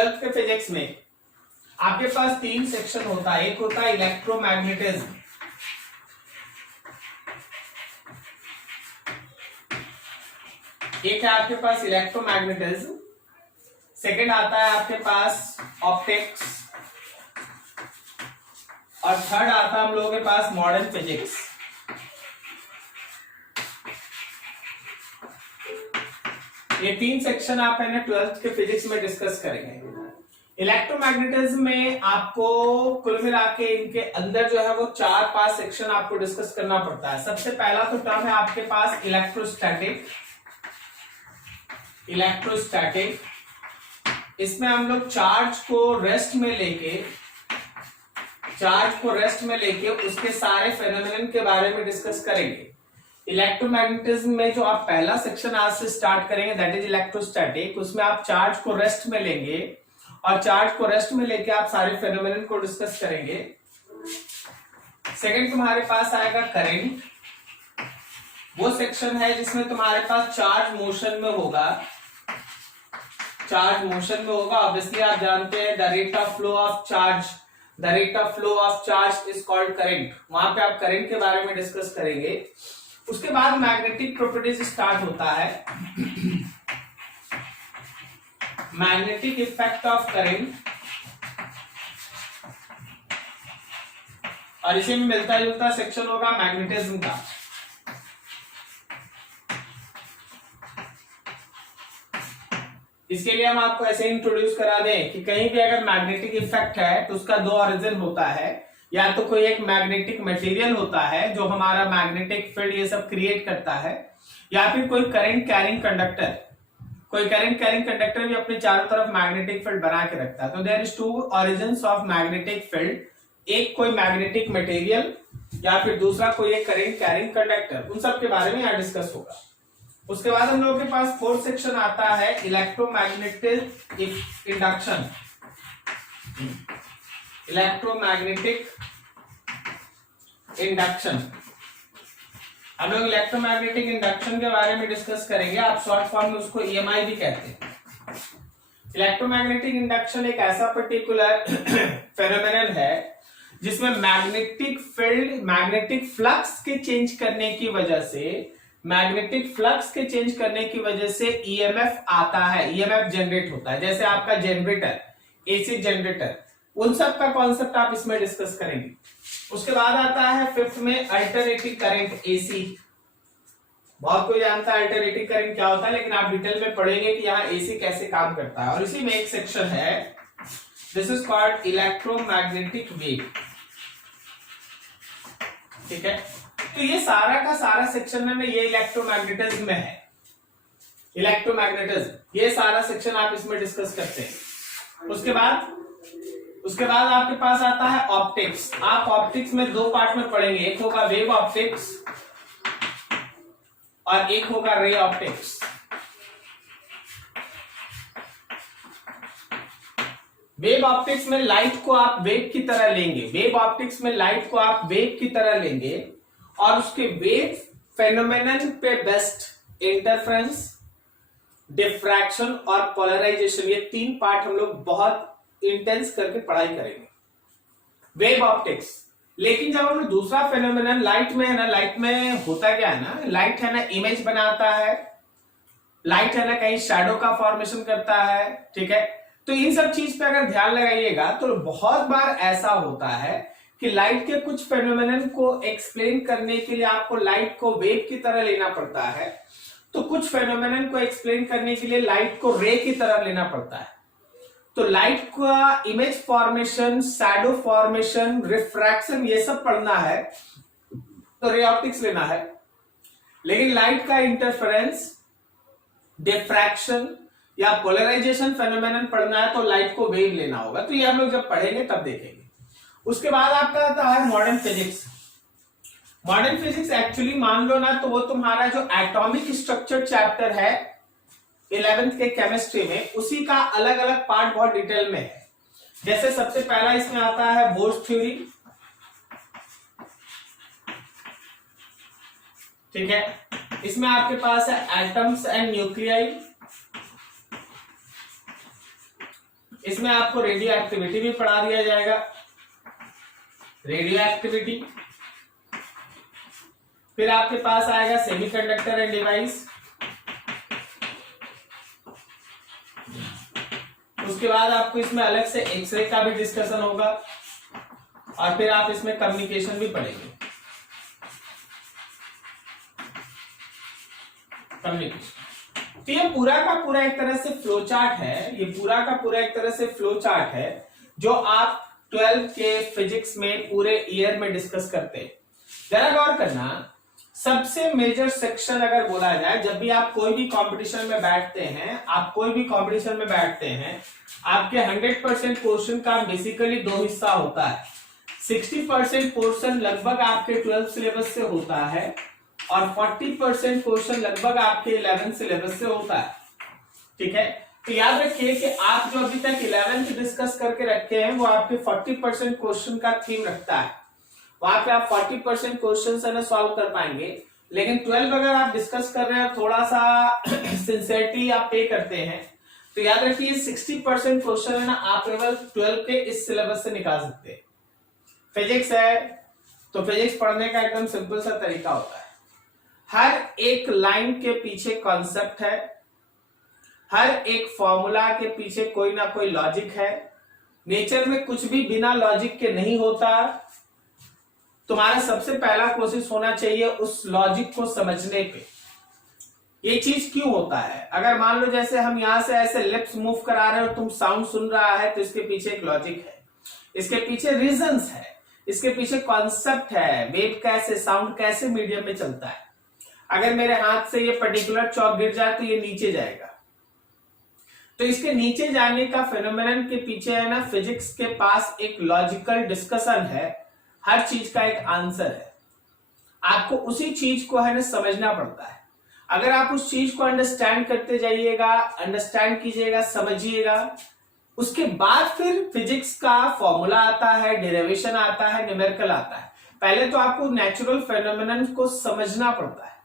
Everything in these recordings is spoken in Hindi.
12th के फिजिक्स में आपके पास 3 सेक्शन होता है। एक होता है इलेक्ट्रोमैग्नेटिज्म, एक है आपके पास इलेक्ट्रोमैग्नेटिज्म, सेकंड आता है आपके पास ऑप्टिक्स, और थर्ड आता है हम लोगों के पास मॉडर्न फिजिक्स। ये 3 सेक्शन आप है ना 12th के फिजिक्स में डिस्कस करेंगे। इलेक्ट्रोमैग्नेटिज्म में आपको कुल मिला के इनके अंदर जो है वो 4-5 सेक्शन आपको डिस्कस करना पड़ता है। सबसे पहला तो टर्म है आपके पास इलेक्ट्रोस्टैटिक। इलेक्ट्रोस्टैटिक इसमें हम लोग चार्ज को रेस्ट में लेके उसके सारे फेनोमेनन के बारे में डिस्कस करेंगे। इलेक्ट्रोमैग्नेटिज्म में जो आप पहला सेक्शन आज से स्टार्ट करेंगे दैट इज इलेक्ट्रोस्टैटिक, उसमें आप चार्ज को रेस्ट में लेंगे और चार्ज को रेस्ट में लेके आप सारे फेनोमेनन को डिस्कस करेंगे। सेकंड तुम्हारे पास आएगा करंट, वो सेक्शन है जिसमें तुम्हारे पास चार्ज मोशन में होगा। ऑब्वियसली आप जानते हैं the rate of flow of charge is called current. वहां पे आप करंट के बारे में डिस्कस करेंगे। उसके बाद मैग्नेटिक प्रॉपर्टीज स्टार्ट होता है, मैग्नेटिक इफेक्ट ऑफ करंट, और इसी में मिलता जुलता सेक्शन होगा मैग्नेटिज्म का। इसके लिए हम आपको ऐसे इंट्रोड्यूस करा दें कि कहीं भी अगर मैग्नेटिक इफेक्ट है तो उसका 2 ओरिजिन होता है, या तो कोई एक मैग्नेटिक मटेरियल होता है जो हमारा मैग्नेटिक फील्ड ये सब क्रिएट करता है, या फिर कोई करंट कैरिंग कंडक्टर भी अपने चारों तरफ मैग्नेटिक फील्ड बना के रखता है। तो there is 2 origins of magnetic field, एक कोई मैग्नेटिक मटेरियल या फिर दूसरा कोई एक करंट कैरिंग कंडक्टर। उन सब के बारे में यहाँ डिस्कस होगा। उसके बाद हम लोगों के पास 4th सेक्शन आता है इलेक्ट्रोमैग्नेटिक इंडक्शन। हम लोग इलेक्ट्रोमैग्नेटिक इंडक्शन के बारे में डिस्कस करेंगे। आप शॉर्ट फॉर्म में उसको EMI भी कहते हैं। इलेक्ट्रोमैग्नेटिक इंडक्शन एक ऐसा पर्टिकुलर फेनोमेनन है जिसमें मैग्नेटिक फ्लक्स के चेंज करने की वजह से EMF आता है, EMF जनरेट होता है। जैसे आपका जनरेटर, AC जनरेटर, उन सब का कॉन्सेप्ट आप इसमें डिस्कस करेंगे। उसके बाद आता है 5th में अल्टरनेटिंग करंट AC। बहुत कोई जानता है अल्टरनेटिंग करंट क्या होता है, लेकिन आप डिटेल में पढ़ेंगे कि यहाँ AC कैसे काम करता है। और इसी में एक सेक्शन है, this is called electromagnetic wave. ठीक है, तो ये सारा का सारा सेक्शन है ये इलेक्ट्रोमैग्नेटिज्म में है। ये सारा सेक्शन आप इसमें डिस्कस करते हैं। उसके बाद आपके पास आता है ऑप्टिक्स। आप ऑप्टिक्स में 2 पार्ट में पढ़ेंगे, एक होगा वेव ऑप्टिक्स और एक होगा रे ऑप्टिक्स। वेव ऑप्टिक्स में लाइट को आप वेव की तरह लेंगे और उसके वेव फेनोमेनन पे बेस्ट इंटरफेरेंस, डिफ्रैक्शन और पोलराइजेशन, ये 3 पार्ट हम लोग बहुत इंटेंस करके पढ़ाई करेंगे वेव ऑप्टिक्स। लेकिन जब हम लोग दूसरा फेनोमेनन लाइट में है ना, लाइट में होता क्या है ना, लाइट है ना इमेज बनाता है, लाइट है ना कहीं शैडो का फॉर्मेशन करता है। ठीक है, तो इन सब चीज पे अगर ध्यान लगाइएगा तो बहुत बार ऐसा होता है कि लाइट के कुछ फेनोमेनन को एक्सप्लेन करने के लिए आपको लाइट को वेव की तरह लेना पड़ता है, तो कुछ फेनोमेनन को एक्सप्लेन करने के लिए लाइट को रे की तरह लेना पड़ता है। तो लाइट का image formation, shadow formation, refraction, ये सब पढ़ना है तो रे ऑप्टिक्स लेना है। लेकिन लाइट का इंटरफेरेंस, डिफ्रैक्शन या पोलराइजेशन फेनोमेनन पढ़ना है तो लाइट को वेव लेना होगा। तो ये हम लोग जब पढ़ेंगे तब देखेंगे। उसके बाद आपका आता है मॉडर्न फिजिक्स। एक्चुअली मान लो ना तो वो तुम्हारा जो एटॉमिक स्ट्रक्चर चैप्टर है 11th के केमिस्ट्री में, उसी का अलग अलग पार्ट बहुत डिटेल में है। जैसे सबसे पहला इसमें आता है बोर्स थ्योरी। ठीक है, इसमें आपके पास है एटम्स एंड न्यूक्लियाई। इसमें आपको रेडियो एक्टिविटी भी पढ़ा दिया जाएगा, रेडियो एक्टिविटी। फिर आपके पास आएगा सेमीकंडक्टर एंड डिवाइस। उसके बाद आपको इसमें अलग से एक्सरे का भी डिस्कशन होगा और फिर आप इसमें कम्युनिकेशन भी पढ़ेंगे, कम्युनिकेशन। तो ये पूरा का पूरा एक तरह से फ्लो चार्ट है, ये पूरा का पूरा एक तरह से फ्लो चार्ट है जो आप 12 के फिजिक्स में पूरे ईयर में डिस्कस करते हैं। जरा गौर करना, सबसे मेजर सेक्शन अगर बोला जाए, जब भी आप कोई भी कंपटीशन में बैठते हैं, आप कोई भी कंपटीशन में बैठते हैं, आपके 100% पोर्शन का बेसिकली दो हिस्सा होता है। 60% पोर्शन लगभग आपके 12 सिलेबस से होता है और 40% पोर्शन लगभग आपके 11 सिलेबस से होता है। ठीक है, तो याद रखिए कि आप जो अभी तक 11th डिस्कस करके रखे हैं वो आपके 40% क्वेश्चन का थीम रखता है, वहां पे आप 40% क्वेश्चन है ना सॉल्व कर पाएंगे। लेकिन 12 अगर आप डिस्कस कर रहे हैं, थोड़ा सा सिंसियरिटी आप पे करते हैं, तो याद रखिए 60% क्वेश्चन है ना आप केवल 12 के इस सिलेबस से निकाल सकते हैं। फिजिक्स है तो फिजिक्स पढ़ने का एकदम सिंपल सा तरीका होता है, हर एक लाइन के पीछे कॉन्सेप्ट है, हर एक फॉर्मूला के पीछे कोई ना कोई लॉजिक है। नेचर में कुछ भी बिना लॉजिक के नहीं होता। तुम्हारा सबसे पहला कोशिश होना चाहिए उस लॉजिक को समझने पे, ये चीज क्यों होता है। अगर मान लो जैसे हम यहां से ऐसे लिप्स मूव करा रहे हो, तुम साउंड सुन रहा है, तो इसके पीछे एक लॉजिक है, इसके पीछे रीजंस है, इसके पीछे कॉन्सेप्ट है, वेव कैसे, साउंड कैसे मीडियम में चलता है। अगर मेरे हाथ से ये पर्टिकुलर चॉक गिर जाए तो ये नीचे जाएगा, तो इसके नीचे जाने का फेनोमेनन के पीछे है ना फिजिक्स के पास एक लॉजिकल डिस्कशन है, हर चीज का एक आंसर है। आपको उसी चीज को है ना समझना पड़ता है। अगर आप उस चीज को अंडरस्टैंड करते जाइएगा, अंडरस्टैंड कीजिएगा, समझिएगा, उसके बाद फिर फिजिक्स का फॉर्मूला आता है, डेरिवेशन आता है, न्यूमेरिकल आता है। पहले तो आपको नेचुरल फेनोमेनन को समझना पड़ता है।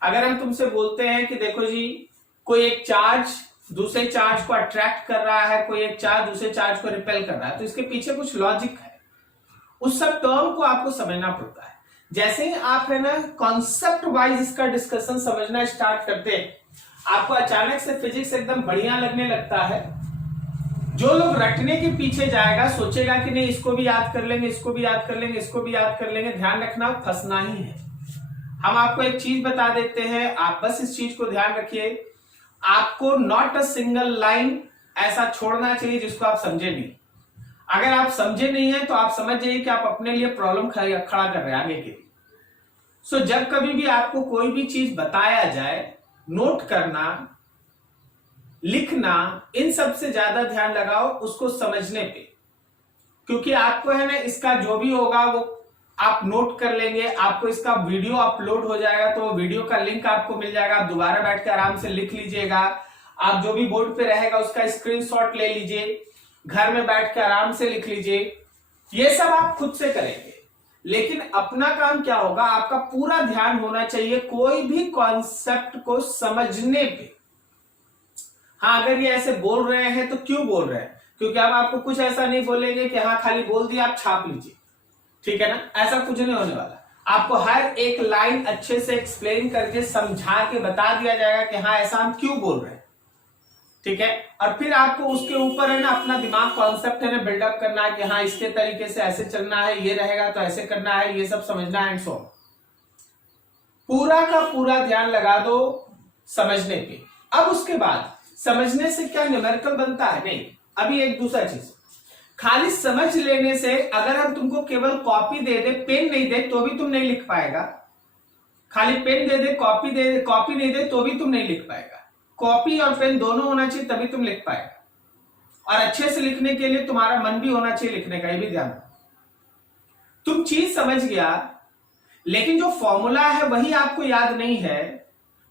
अगर हम तुमसे बोलते हैं कि देखो जी, कोई एक चार्ज दूसरे चार्ज को अट्रैक्ट कर रहा है, कोई एक चार्ज दूसरे चार्ज को रिपेल कर रहा है, तो इसके पीछे कुछ लॉजिक है, उस सब टर्म को आपको समझना पड़ता है। जैसे ही आप है ना कॉन्सेप्ट वाइज इसका डिस्कशन समझना स्टार्ट करते हैं, आपको अचानक से फिजिक्स एकदम बढ़िया लगने लगता है। जो लोग रटने के पीछे जाएगा सोचेगा कि नहीं इसको भी याद कर लेंगे, इसको भी याद कर लेंगे, इसको भी याद कर लेंगे, ध्यान रखना फंसना ही है। हम आपको एक चीज बता देते हैं, आप बस इस चीज को ध्यान रखिए, आपको नॉट अ सिंगल लाइन ऐसा छोड़ना चाहिए जिसको आप समझे नहीं। अगर आप समझे नहीं है तो आप समझ जाइए कि आप अपने लिए प्रॉब्लम खड़ा कर रहे हैं आगे के लिए। सो जब कभी भी आपको कोई भी चीज बताया जाए, नोट करना, लिखना, इन सब से ज्यादा ध्यान लगाओ उसको समझने पे, क्योंकि आपको है ना इसका जो भी होगा वो आप नोट कर लेंगे, आपको इसका वीडियो अपलोड हो जाएगा तो वीडियो का लिंक आपको मिल जाएगा, आप दोबारा बैठ के आराम से लिख लीजिएगा। आप जो भी बोर्ड पे रहेगा उसका स्क्रीनशॉट ले लीजिए, घर में बैठ के आराम से लिख लीजिए, ये सब आप खुद से करेंगे। लेकिन अपना काम क्या होगा, आपका पूरा ध्यान होना चाहिए कोई भी कॉन्सेप्ट को समझने पे। हाँ, अगर ये ऐसे बोल रहे हैं तो क्यों बोल रहे हैं, क्योंकि अब आपको कुछ ऐसा नहीं बोलेंगे कि हाँ खाली बोल दिया आप छाप लीजिए, ठीक है ना, ऐसा कुछ नहीं होने वाला। आपको हर एक लाइन अच्छे से एक्सप्लेन करके समझा के बता दिया जाएगा कि हाँ ऐसा हम क्यों बोल रहे हैं, ठीक है। और फिर आपको उसके ऊपर है ना अपना दिमाग कॉन्सेप्ट है ना बिल्डअप करना है कि हाँ इसके तरीके से ऐसे चलना है, ये रहेगा तो ऐसे करना है, ये सब समझना है एंड सो। पूरा का पूरा ध्यान लगा दो समझने पे। अब उसके बाद समझने से क्या न्यूमेरिकल बनता है, नहीं। अभी एक दूसरा चीज, खाली समझ लेने से अगर हम तुमको केवल कॉपी दे दे, पेन नहीं दे तो भी तुम नहीं लिख पाएगा। खाली पेन दे दे, कॉपी दे दे, कॉपी नहीं दे तो भी तुम नहीं लिख पाएगा। कॉपी और पेन दोनों होना चाहिए तभी तुम लिख पाएगा। और अच्छे से लिखने के लिए तुम्हारा मन भी होना चाहिए लिखने का, ये भी ध्यान। तुम चीज समझ गया लेकिन जो फॉर्मूला है वही आपको याद नहीं है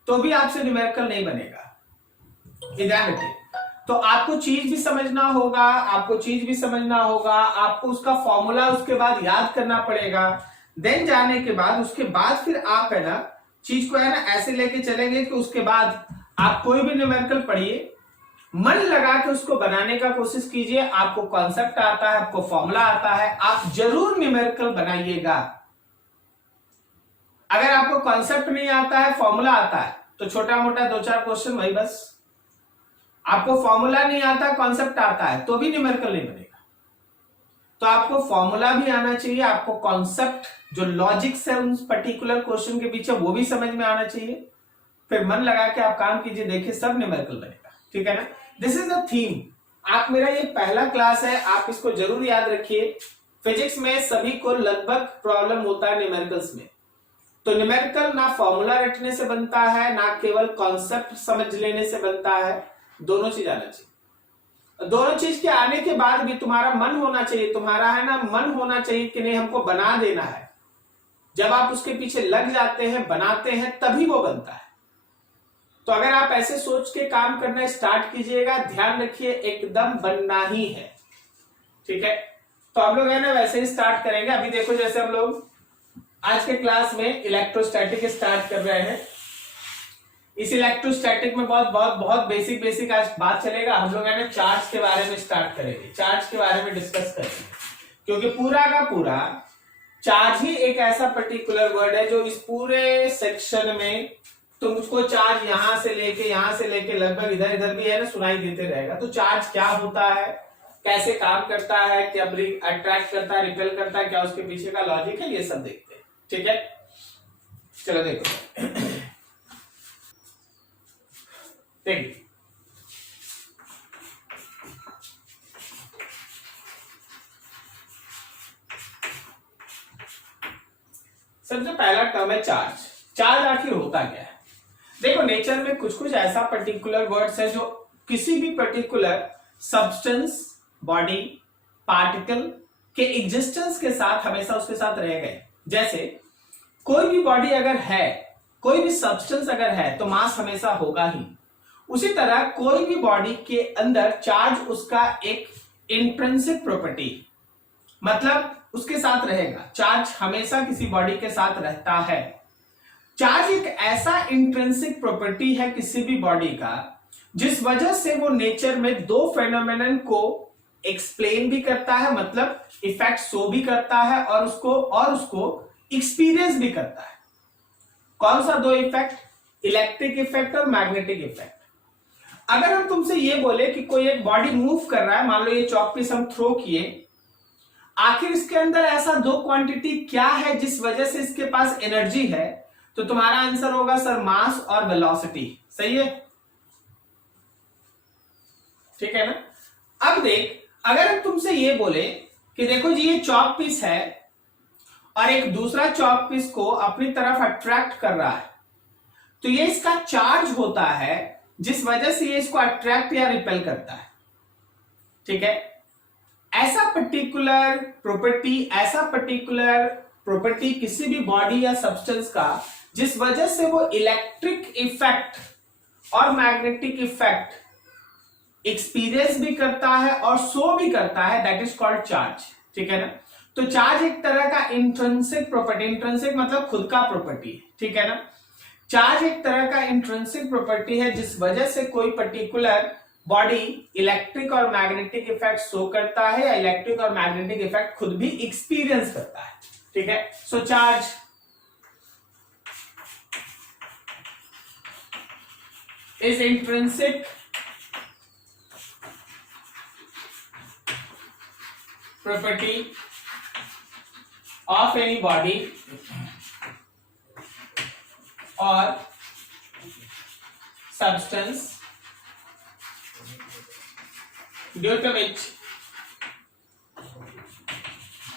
तो भी आपसे न्यूमेरिकल नहीं बनेगा, ये ध्यान रखिए। तो आपको चीज भी समझना होगा, आपको चीज भी समझना होगा, आपको उसका फॉर्मूला उसके बाद याद करना पड़ेगा। देन जाने के बाद उसके बाद फिर आप है ना चीज को है ना ऐसे लेके चलेंगे कि उसके बाद आप कोई भी न्यूमेरिकल पढ़िए, मन लगा के उसको बनाने का कोशिश कीजिए। आपको कॉन्सेप्ट आता है, आपको फॉर्मूला आता है, आप जरूर न्यूमेरिकल बनाइएगा। अगर आपको कॉन्सेप्ट नहीं आता है, फॉर्मूला आता है, तो छोटा मोटा 2-4 क्वेश्चन वही बस। आपको फॉर्मूला नहीं आता, कॉन्सेप्ट आता है, तो भी न्यूमेरिकल नहीं बनेगा। तो आपको फॉर्मूला भी आना चाहिए, आपको कॉन्सेप्ट जो लॉजिक्स है उन पर्टिकुलर क्वेश्चन के पीछे वो भी समझ में आना चाहिए। फिर मन लगा के आप काम कीजिए, देखिए सब न्यूमेरिकल बनेगा। ठीक है ना? This is the theme. आप मेरा ये पहला क्लास है, आप इसको जरूर याद रखिए। फिजिक्स में सभी को लगभग प्रॉब्लम होता है न्यूमेरिकल्स में। तो न्यूमेरिकल ना फॉर्मूला रटने से बनता है, ना केवल कॉन्सेप्ट समझ लेने से बनता है, दोनों चीज आना चाहिए। दोनों चीज के आने के बाद भी तुम्हारा मन होना चाहिए, तुम्हारा है ना मन होना चाहिए कि नहीं हमको बना देना है। जब आप उसके पीछे लग जाते हैं, बनाते हैं, तभी वो बनता है। तो अगर आप ऐसे सोच के काम करना स्टार्ट कीजिएगा, ध्यान रखिए एकदम बनना ही है। ठीक है? तो हम लोग है ना वैसे ही स्टार्ट करेंगे। अभी देखो जैसे हम लोग आज के क्लास में इलेक्ट्रोस्टैटिक स्टार्ट कर रहे हैं। इस इलेक्ट्रोस्टैटिक में बहुत बेसिक आज बात चलेगा। हम लोग है ना चार्ज के बारे में स्टार्ट करेंगे, चार्ज के बारे में डिस्कस करेंगे, क्योंकि पूरा का पूरा चार्ज ही एक ऐसा पर्टिकुलर वर्ड है जो इस पूरे सेक्शन में तुम उसको चार्ज यहां से लेके लगभग इधर इधर भी है ना सुनाई देते रहेगा। तो चार्ज क्या होता है, कैसे काम करता है, क्या अट्रैक्ट करता है, रिपेल करता है, क्या उसके पीछे का लॉजिक है, ये सब देखते हैं। ठीक है? चलो देखो देखिए सबसे पहला टर्म है चार्ज। चार्ज आखिर होता क्या है? देखो नेचर में कुछ ऐसा पर्टिकुलर वर्ड्स है जो किसी भी पर्टिकुलर सब्सटेंस, बॉडी, पार्टिकल के एग्जिस्टेंस के साथ हमेशा उसके साथ रह गए। जैसे कोई भी बॉडी अगर है, कोई भी सब्सटेंस अगर है, तो मास हमेशा होगा ही। उसी तरह कोई भी बॉडी के अंदर चार्ज उसका एक इंट्रिंसिक प्रॉपर्टी, मतलब उसके साथ रहेगा। चार्ज हमेशा किसी बॉडी के साथ रहता है। चार्ज एक ऐसा इंट्रिंसिक प्रॉपर्टी है किसी भी बॉडी का, जिस वजह से वो नेचर में दो फेनोमेनन को एक्सप्लेन भी करता है, मतलब इफेक्ट शो भी करता है, और उसको एक्सपीरियंस भी करता है। कौन सा दो इफेक्ट? इलेक्ट्रिक इफेक्ट और मैग्नेटिक इफेक्ट। अगर हम तुमसे ये बोले कि कोई एक बॉडी मूव कर रहा है, मान लो ये चॉक पीस हम थ्रो किए, आखिर इसके अंदर ऐसा दो क्वांटिटी क्या है जिस वजह से इसके पास एनर्जी है, तो तुम्हारा आंसर होगा सर मास और वेलोसिटी। सही है? ठीक है ना? अब देख, अगर हम तुमसे ये बोले कि देखो जी ये चॉक पीस है और एक दूसरा चॉक पीस को अपनी तरफ अट्रैक्ट कर रहा है, तो ये इसका चार्ज होता है जिस वजह से ये इसको अट्रैक्ट या रिपेल करता है। ठीक है? ऐसा पर्टिकुलर प्रॉपर्टी किसी भी बॉडी या सब्सटेंस का जिस वजह से वो इलेक्ट्रिक इफेक्ट और मैग्नेटिक इफेक्ट एक्सपीरियंस भी करता है और शो भी करता है, दैट इज कॉल्ड चार्ज। ठीक है ना? तो चार्ज एक तरह का इंट्रिंसिक प्रॉपर्टी, इंट्रिंसिक मतलब खुद का प्रॉपर्टी है। ठीक है ना? चार्ज एक तरह का इंट्रिंसिक प्रॉपर्टी है जिस वजह से कोई पर्टिकुलर बॉडी इलेक्ट्रिक और मैग्नेटिक इफेक्ट शो करता है या इलेक्ट्रिक और मैग्नेटिक इफेक्ट खुद भी एक्सपीरियंस करता है। ठीक है? सो charge is intrinsic property of any body or substance due to which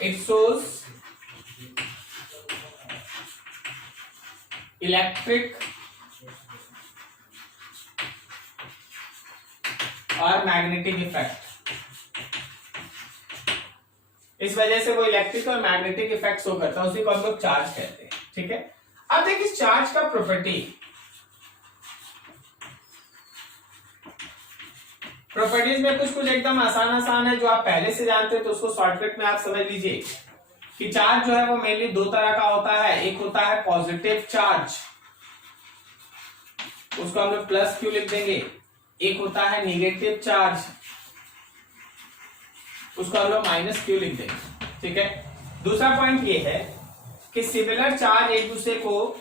it shows electric और मैग्नेटिक इफेक्ट। इस वजह से वो इलेक्ट्रिक और मैग्नेटिक इफेक्ट शो करता है, उसी को हम लोग चार्ज कहते हैं। ठीक है? अब देखिए इस चार्ज का प्रॉपर्टीज में कुछ एकदम आसान है जो आप पहले से जानते हो, तो उसको शॉर्टकट में आप समझ लीजिए कि चार्ज जो है वो मेनली दो तरह का होता है। एक होता है पॉजिटिव चार्ज, उसको हम लोग प्लस क्यू लिख देंगे, एक होता है निगेटिव चार्ज, उसको हम लोग माइनस क्यू लिख देंगे, ठीक है। दूसरा पॉइंट ये है कि सिमिलर चार्ज एक दूसरे को,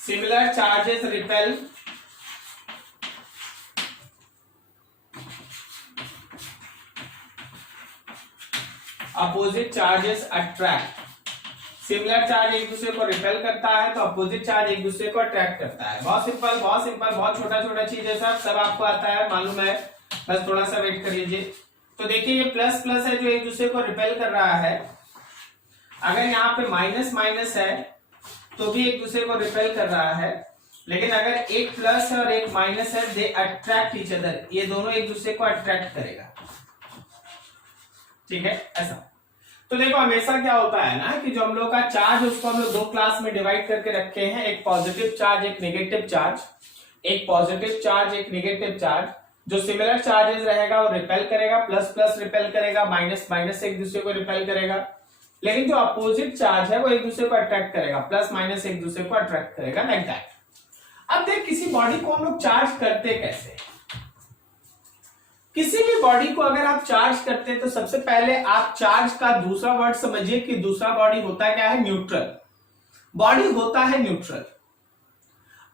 similar charges repel, opposite charges attract. Similar charge एक दूसरे को रिपेल करता है तो अपोजिट चार्ज एक दूसरे को अट्रैक्ट करता है। बहुत सिंपल, बहुत सिंपल, बहुत छोटा छोटा चीज है, सब आपको आता है, मालूम है, बस थोड़ा सा वेट कर लीजिए। तो देखिए ये प्लस प्लस है जो एक दूसरे को रिपेल कर रहा है, अगर यहाँ पे माइनस माइनस है तो भी एक दूसरे को रिपेल कर रहा है, लेकिन अगर एक प्लस है और एक माइनस है, दे अट्रैक्ट ईच अदर, ये दोनों एक दूसरे को अट्रैक्ट करेगा, ठीक है, ऐसा। तो देखो हमेशा क्या होता है ना कि जो हम लोग का चार्ज उसको हम लोग दो क्लास में डिवाइड करके रखे हैं, एक पॉजिटिव चार्ज एक नेगेटिव चार्ज, एक पॉजिटिव चार्ज एक नेगेटिव चार्ज। जो सिमिलर चार्जेस रहेगा वो रिपेल करेगा, प्लस प्लस रिपेल करेगा, माइनस माइनस एक दूसरे को रिपेल करेगा, लेकिन जो अपोजिट चार्ज है वो एक दूसरे को अट्रैक्ट करेगा, प्लस माइनस एक दूसरे को अट्रैक्ट करेगा, लाइक दैट। अब देख किसी बॉडी को हम लोग चार्ज करते कैसे, किसी भी बॉडी को अगर आप चार्ज करते हैं तो सबसे पहले आप चार्ज का दूसरा वर्ड समझिए कि दूसरा बॉडी होता क्या है, न्यूट्रल। बॉडी होता है न्यूट्रल।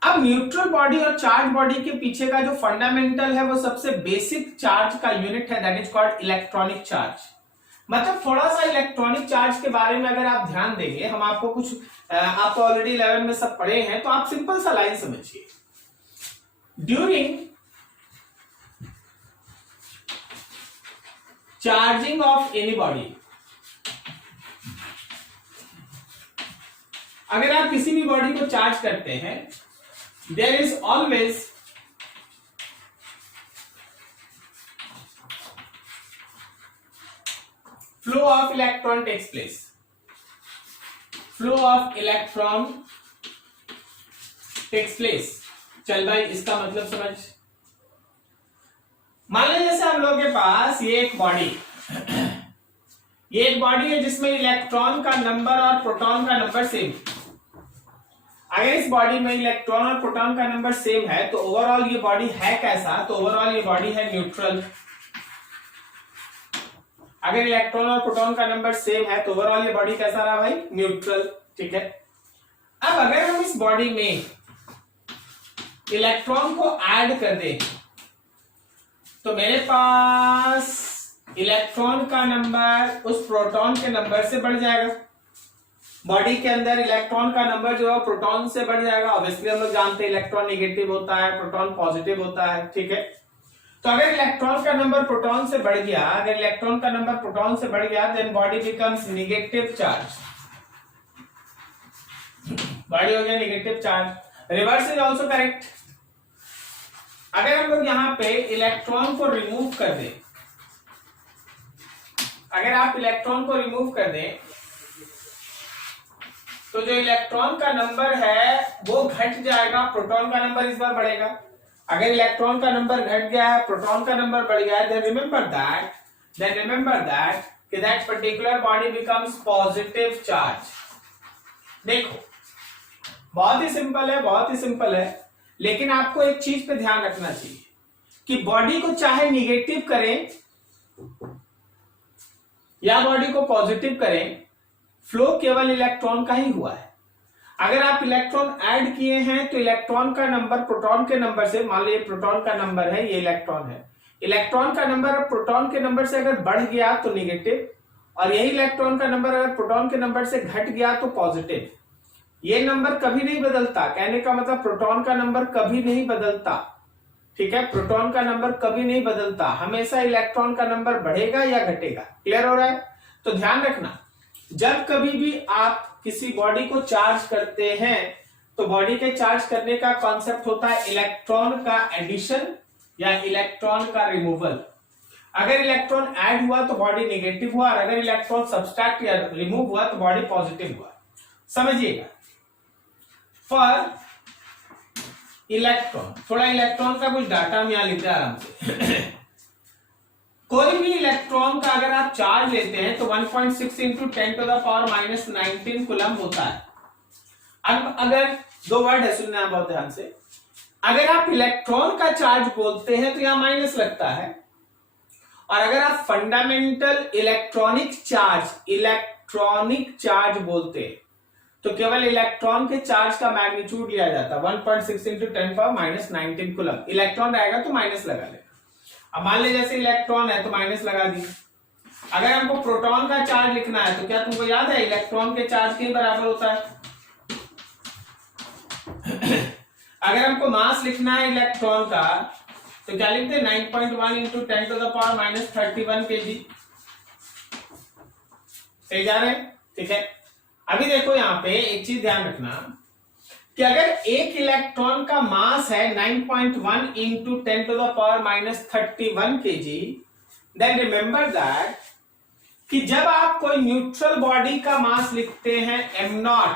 अब न्यूट्रल बॉडी और चार्ज बॉडी के पीछे का जो फंडामेंटल है वो सबसे बेसिक चार्ज का यूनिट है, that is called electronic charge. मतलब थोड़ा सा इलेक्ट्रॉनिक चार्ज के बारे में अगर आप ध्यान देंगे, हम आपको कुछ आप ऑलरेडी 11 में सब पढ़े हैं, तो आप सिंपल सा लाइन समझिए। During charging of any body, अगर आप किसी भी बॉडी को चार्ज करते हैं, there is always flow of electron takes place, flow of electron takes place. चल भाई इसका मतलब समझ, मान लीजिए जैसे हम लोग के पास ये एक बॉडी, ये एक बॉडी है जिसमें इलेक्ट्रॉन का नंबर और प्रोटॉन का नंबर सेम। अगर इस बॉडी में इलेक्ट्रॉन और प्रोटॉन का नंबर सेम है तो ओवरऑल ये बॉडी है कैसा, तो ओवरऑल ये बॉडी है न्यूट्रल। अगर इलेक्ट्रॉन और प्रोटॉन का नंबर सेम है तो ओवरऑल ये बॉडी कैसा रहा भाई, न्यूट्रल, ठीक है। अब अगर हम इस बॉडी में इलेक्ट्रॉन को ऐड कर दें तो मेरे पास इलेक्ट्रॉन का नंबर उस प्रोटॉन के नंबर से बढ़ जाएगा। बॉडी के अंदर इलेक्ट्रॉन का नंबर जो है प्रोटॉन से बढ़ जाएगा। ऑब्वियसली हम लोग जानते हैं इलेक्ट्रॉन नेगेटिव होता है, प्रोटॉन पॉजिटिव होता है, ठीक है। तो अगर इलेक्ट्रॉन का नंबर प्रोटॉन से बढ़ गया, अगर इलेक्ट्रॉन का नंबर प्रोटॉन से बढ़ गया, then body becomes negative charge, body हो गया negative charge. Reverse is also correct. अगर हम लोग यहां पे इलेक्ट्रॉन को रिमूव कर दें, अगर आप इलेक्ट्रॉन को रिमूव कर दें तो जो इलेक्ट्रॉन का नंबर है वो घट जाएगा, प्रोटॉन का नंबर इस बार बढ़ेगा। अगर इलेक्ट्रॉन का नंबर घट गया है, प्रोटॉन का नंबर बढ़ गया है, देन रिमेंबर दैट कि that particular body becomes positive charge. देखो बहुत ही सिंपल है, बहुत ही सिंपल है, लेकिन आपको एक चीज पे ध्यान रखना चाहिए कि बॉडी को चाहे निगेटिव करें या बॉडी को पॉजिटिव करें, फ्लो केवल इलेक्ट्रॉन का ही हुआ है। अगर आप इलेक्ट्रॉन ऐड किए हैं तो इलेक्ट्रॉन का नंबर प्रोटॉन के नंबर से, मान लीजिए प्रोटॉन का नंबर है, ये इलेक्ट्रॉन है, इलेक्ट्रॉन का नंबर प्रोटॉन के नंबर से अगर बढ़ गया तो निगेटिव, और यही इलेक्ट्रॉन का नंबर अगर प्रोटॉन के नंबर से घट गया तो पॉजिटिव। ये नंबर कभी नहीं बदलता, कहने का मतलब प्रोटॉन का नंबर कभी नहीं बदलता, ठीक है। प्रोटॉन का नंबर कभी नहीं बदलता, हमेशा इलेक्ट्रॉन का नंबर बढ़ेगा या घटेगा। क्लियर हो रहा है? तो ध्यान रखना, जब कभी भी आप किसी बॉडी को चार्ज करते हैं तो बॉडी के चार्ज करने का कॉन्सेप्ट होता है इलेक्ट्रॉन का एडिशन या इलेक्ट्रॉन का रिमूवल। अगर इलेक्ट्रॉन ऐड हुआ तो बॉडी नेगेटिव हुआ, और अगर इलेक्ट्रॉन सब्सट्रैक्ट या रिमूव हुआ तो बॉडी पॉजिटिव हुआ। समझिएगा। फॉर इलेक्ट्रॉन, थोड़ा इलेक्ट्रॉन का कुछ डाटा हम यहां लिखते हैं आराम से। कोई भी इलेक्ट्रॉन का अगर आप चार्ज लेते हैं तो 1.6 × 10⁻⁻19 कूलम होता है। अब अगर दो वर्ड है, सुनना है बहुत ध्यान से। अगर आप इलेक्ट्रॉन का चार्ज बोलते हैं तो यहां माइनस लगता है, और अगर आप फंडामेंटल इलेक्ट्रॉनिक चार्ज बोलते हैं तो केवल इलेक्ट्रॉन के चार्ज का मैग्नीट्यूड लिया जाता है, 1.6 इंटू 10⁻⁻19 कूलम। इलेक्ट्रॉन रहेगा तो माइनस लगा लेगा। अब मान लीजिए जैसे इलेक्ट्रॉन है तो माइनस लगा दिए। अगर हमको प्रोटॉन का चार्ज लिखना है तो क्या तुमको याद है इलेक्ट्रॉन के चार्ज के बराबर होता है? अगर हमको मास लिखना है इलेक्ट्रॉन का तो क्या लिखते हैं, 9.1 इंटू 10⁻31 kg। सही जा रहे हैं? ठीक है। अभी देखो यहां पे एक चीज ध्यान रखना कि अगर एक इलेक्ट्रॉन का मास है 9.1 into 10⁻31 kg, then remember that कि जब आप कोई न्यूट्रल बॉडी का मास लिखते हैं m0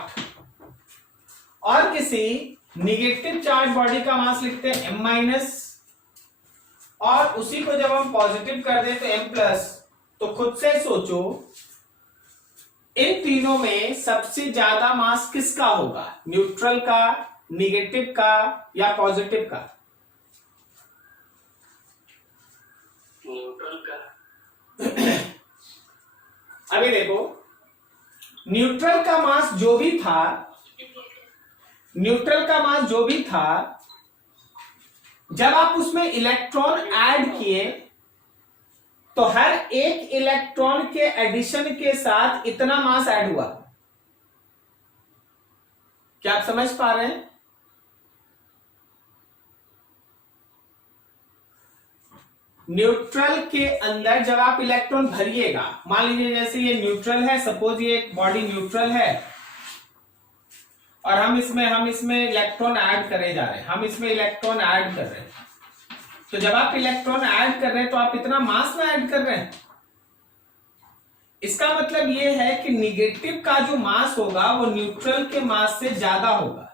और किसी निगेटिव चार्ज बॉडी का मास लिखते हैं m-, और उसी को जब हम पॉजिटिव कर दें तो m+, तो खुद से सोचो इन तीनों में सबसे ज्यादा मास किसका होगा, न्यूट्रल का, निगेटिव का या पॉजिटिव का? न्यूट्रल का। अभी देखो न्यूट्रल का मास जो भी था, जब आप उसमें इलेक्ट्रॉन ऐड किए तो हर एक इलेक्ट्रॉन के एडिशन के साथ इतना मास ऐड हुआ। क्या आप समझ पा रहे हैं? न्यूट्रल के अंदर जब आप इलेक्ट्रॉन भरिएगा, मान लीजिए जैसे ये न्यूट्रल है, सपोज ये एक बॉडी न्यूट्रल है और हम इसमें इलेक्ट्रॉन ऐड करे जा रहे हैं, हम इसमें इलेक्ट्रॉन ऐड कर रहे हैं। तो जब आप इलेक्ट्रॉन ऐड कर रहे हैं तो आप इतना मास में ऐड कर रहे हैं। इसका मतलब ये है कि निगेटिव का जो मास होगा वो न्यूट्रल के मास से ज्यादा होगा।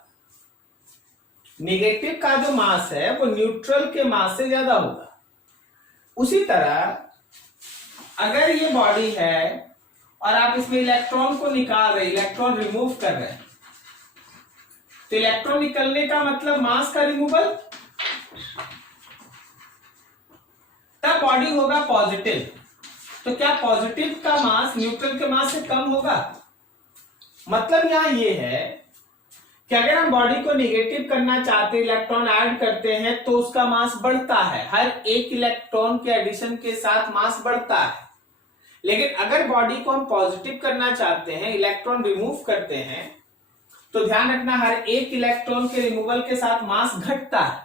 निगेटिव का जो मास है वो न्यूट्रल के मास से ज्यादा होगा। उसी तरह अगर ये बॉडी है और आप इसमें इलेक्ट्रॉन को निकाल रहे, इलेक्ट्रॉन रिमूव कर रहे हैं, तो इलेक्ट्रॉन निकलने का मतलब मास का रिमूवल, तब बॉडी होगा पॉजिटिव। तो क्या पॉजिटिव का मास न्यूट्रल के मास से कम होगा? मतलब यहां ये है कि अगर हम बॉडी को निगेटिव करना चाहते हैं, इलेक्ट्रॉन ऐड करते हैं तो उसका मास बढ़ता है, हर एक इलेक्ट्रॉन के एडिशन के साथ मास बढ़ता है। लेकिन अगर बॉडी को हम पॉजिटिव करना चाहते हैं, इलेक्ट्रॉन रिमूव करते हैं, तो ध्यान रखना हर एक इलेक्ट्रॉन के रिमूवल के साथ मास घटता है।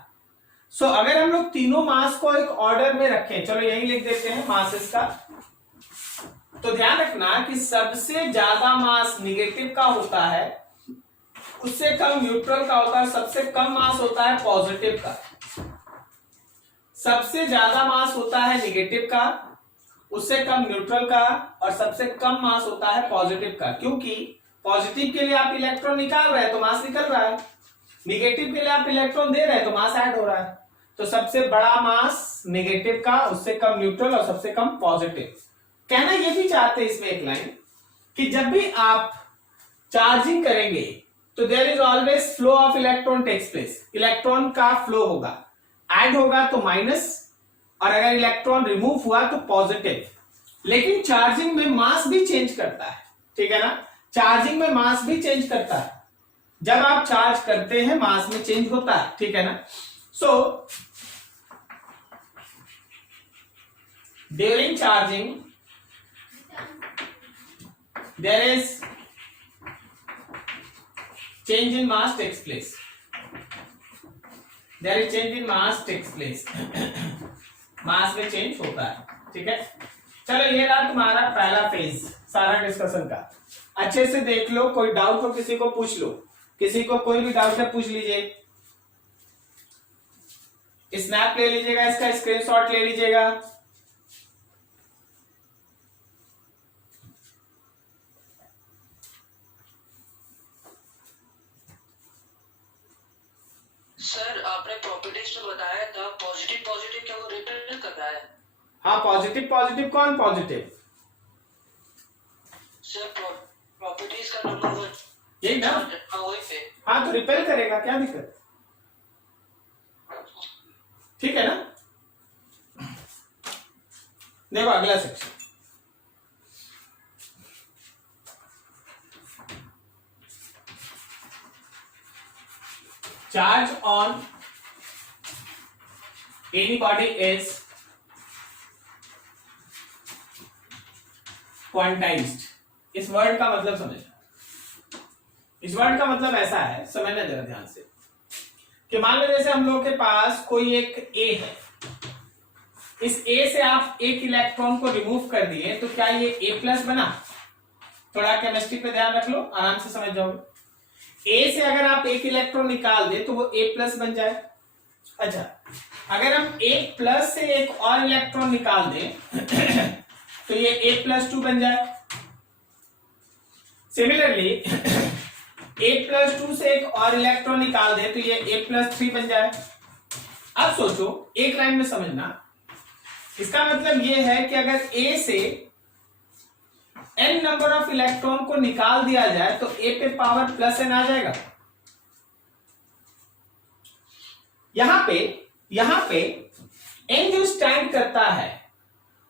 सो अगर हम लोग तीनों मास को एक ऑर्डर में रखें, चलो यही लिख देते हैं मासेस का, तो ध्यान रखना कि सबसे ज्यादा मास निगेटिव का होता है, उससे कम न्यूट्रल का होता है, सबसे कम मास होता है पॉजिटिव का। सबसे ज्यादा मास होता है निगेटिव का, उससे कम न्यूट्रल का, और सबसे कम मास होता है पॉजिटिव का। क्योंकि पॉजिटिव के लिए आप इलेक्ट्रॉन निकाल रहे हैं तो मास निकल रहा है, निगेटिव के लिए आप इलेक्ट्रॉन दे रहे हैं तो मास ऐड हो रहा है। तो सबसे बड़ा मास निगेटिव का, उससे कम न्यूट्रल और सबसे कम पॉजिटिव। कहना ये भी चाहते हैं इसमें एक लाइन कि जब भी आप चार्जिंग करेंगे तो there is always flow of electron takes place. Electron का फ्लो होगा, ऐड होगा तो माइनस, और अगर इलेक्ट्रॉन रिमूव हुआ तो पॉजिटिव। लेकिन चार्जिंग में मास भी चेंज करता है, ठीक है ना? चार्जिंग में मास भी चेंज करता है, जब आप चार्ज करते हैं मास में चेंज होता है, ठीक है ना? So during charging there is change in mass takes place. There is change in mass takes place. मास में चेंज होता है, ठीक है? चलो ये रहा तुम्हारा पहला फेज सारा डिस्कशन का। अच्छे से देख लो, कोई डाउट हो किसी को पूछ लो, किसी को कोई भी डाउट है पूछ लीजिए। स्नैप ले लीजिएगा, इसका स्क्रीनशॉट ले लीजिएगा। सर आपने प्रॉपर्टीज तो बताया था, पॉजिटिव पॉजिटिव क्या वो रिप्रेजेंट कर रहा है? हाँ, पॉजिटिव पॉजिटिव कौन पॉजिटिव? सर प्रॉपर्टीज का नंबर 1। यही ना? वही पे। हाँ तो रिपेल करेगा, क्या दिक्कत? ठीक है ना? देखो अगला section, charge on any body is quantized. इस वर्ड का मतलब समझना। इस वर्ड का मतलब ऐसा है, समझना जरा ध्यान से, कि मान लो जैसे हम लोग के पास कोई एक ए है, इस ए से आप एक इलेक्ट्रॉन को रिमूव कर दिए तो क्या ये ए प्लस बना? थोड़ा केमिस्ट्री पे ध्यान रख लो, आराम से समझ जाओगे। ए से अगर आप एक इलेक्ट्रॉन निकाल दे तो वो ए प्लस बन जाए। अच्छा, अगर हम एक प्लस से एक और इलेक्ट्रॉन निकाल दें तो ये A+2 बन जाए। सिमिलरली A+2 से एक और इलेक्ट्रॉन निकाल दे तो ये A+3 बन जाए। अब सोचो, एक लाइन में समझना, इसका मतलब ये है कि अगर A से n नंबर ऑफ इलेक्ट्रॉन को निकाल दिया जाए तो A पे पावर +n आ जाएगा। यहां पे n जो स्टैंड करता है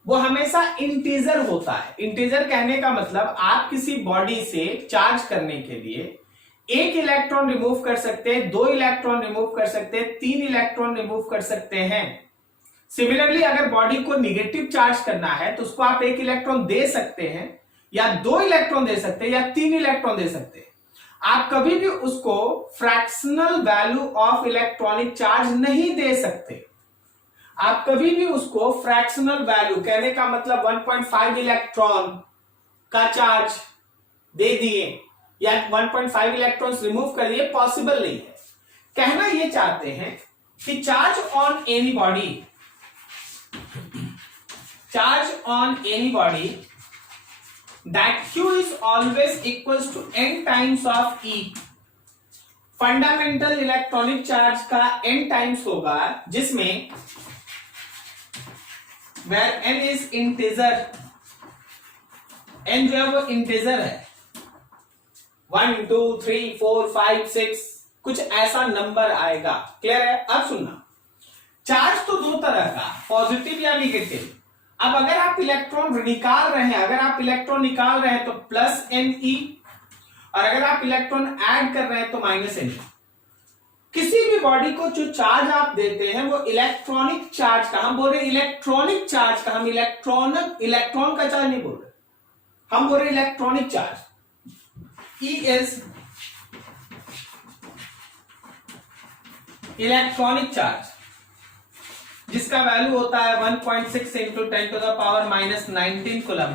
वो हमेशा इंटीजर होता है। इंटीजर कहने का मतलब आप किसी बॉडी से चार्ज करने के लिए एक इलेक्ट्रॉन रिमूव कर सकते हैं, 2 इलेक्ट्रॉन रिमूव कर सकते हैं, 3 इलेक्ट्रॉन रिमूव कर सकते हैं। सिमिलरली अगर बॉडी को निगेटिव चार्ज करना है तो उसको आप एक इलेक्ट्रॉन दे सकते हैं, या 2 इलेक्ट्रॉन दे सकते हैं, या 3 इलेक्ट्रॉन दे सकते हैं। आप कभी भी उसको fractional value of electronic charge नहीं दे सकते। आप कभी भी उसको फ्रैक्शनल वैल्यू, कहने का मतलब 1.5 इलेक्ट्रॉन का चार्ज दे दिए या 1.5 इलेक्ट्रॉन्स रिमूव कर दिए, पॉसिबल नहीं है। कहना ये चाहते हैं कि charge on any body that Q is always equals to n times of E। Fundamental electronic charge का n टाइम्स होगा, जिसमें where n is integer, n जो है वो इंटीजर है, 1 2 3 4 5 6 कुछ ऐसा नंबर आएगा। क्लियर है? अब सुनना, चार्ज तो 2 तरह का, पॉजिटिव या निगेटिव। अब अगर आप इलेक्ट्रॉन निकाल रहे हैं तो +ne, और अगर आप इलेक्ट्रॉन ऐड कर रहे हैं तो -ne। किसी भी बॉडी को जो चार्ज आप देते हैं वो इलेक्ट्रॉनिक चार्ज का, हम बोल रहे इलेक्ट्रॉनिक चार्ज का, हम इलेक्ट्रॉन का चार्ज नहीं बोल रहे, हम बोल रहे electronic charge. E is electronic charge, जिसका वैल्यू होता है 1.6 इंटू 10⁻⁻19 कूलम।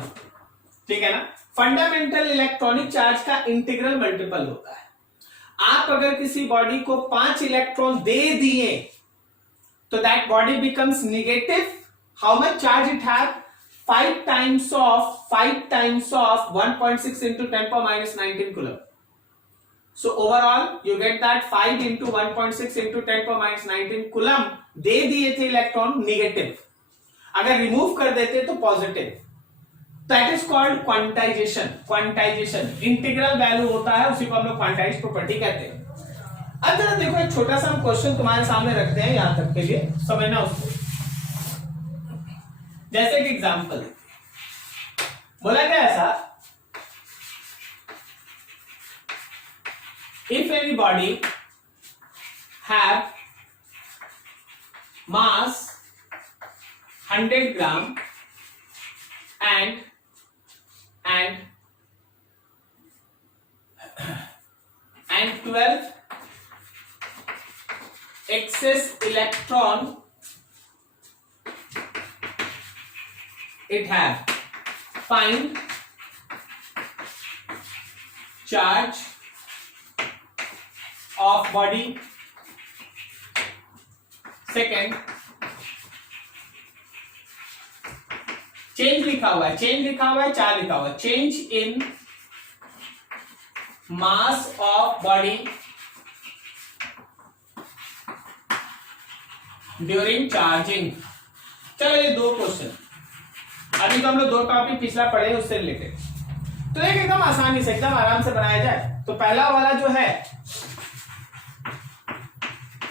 ठीक है ना? फंडामेंटल इलेक्ट्रॉनिक चार्ज का इंटीग्रल मल्टीपल होता है। आप अगर किसी बॉडी को 5 इलेक्ट्रॉन दे दिए तो that body becomes negative. How much charge it have? 5 times of 1.6 into 10⁻⁻19 coulomb. So overall you get that 5 into 1.6 into 10⁻⁻19 coulomb दे दिए थे इलेक्ट्रॉन नेगेटिव, अगर रिमूव कर देते तो positive. That is called quantization. Integral value होता है, उसी को हम लोग क्वांटाइज्ड प्रॉपर्टी कहते हैं। अब जरा देखो, एक छोटा सा हम क्वेश्चन तुम्हारे सामने रखते हैं, यहां तक के लिए समझना उसको। जैसे कि एग्जांपल बोला गया ऐसा, if any body have mass 100 gram and 12 excess electron it have, find charge of body। Second, change लिखा हुआ है, चार्ज लिखा हुआ है, change in mass of body during charging. चलो ये 2 क्वेश्चन, अभी तो हम लोग 2 टॉपिक पिछला पढ़े उससे रिलेटेड। तो एक एकदम आसानी से एकदम आराम से बनाया जाए। तो पहला वाला जो है,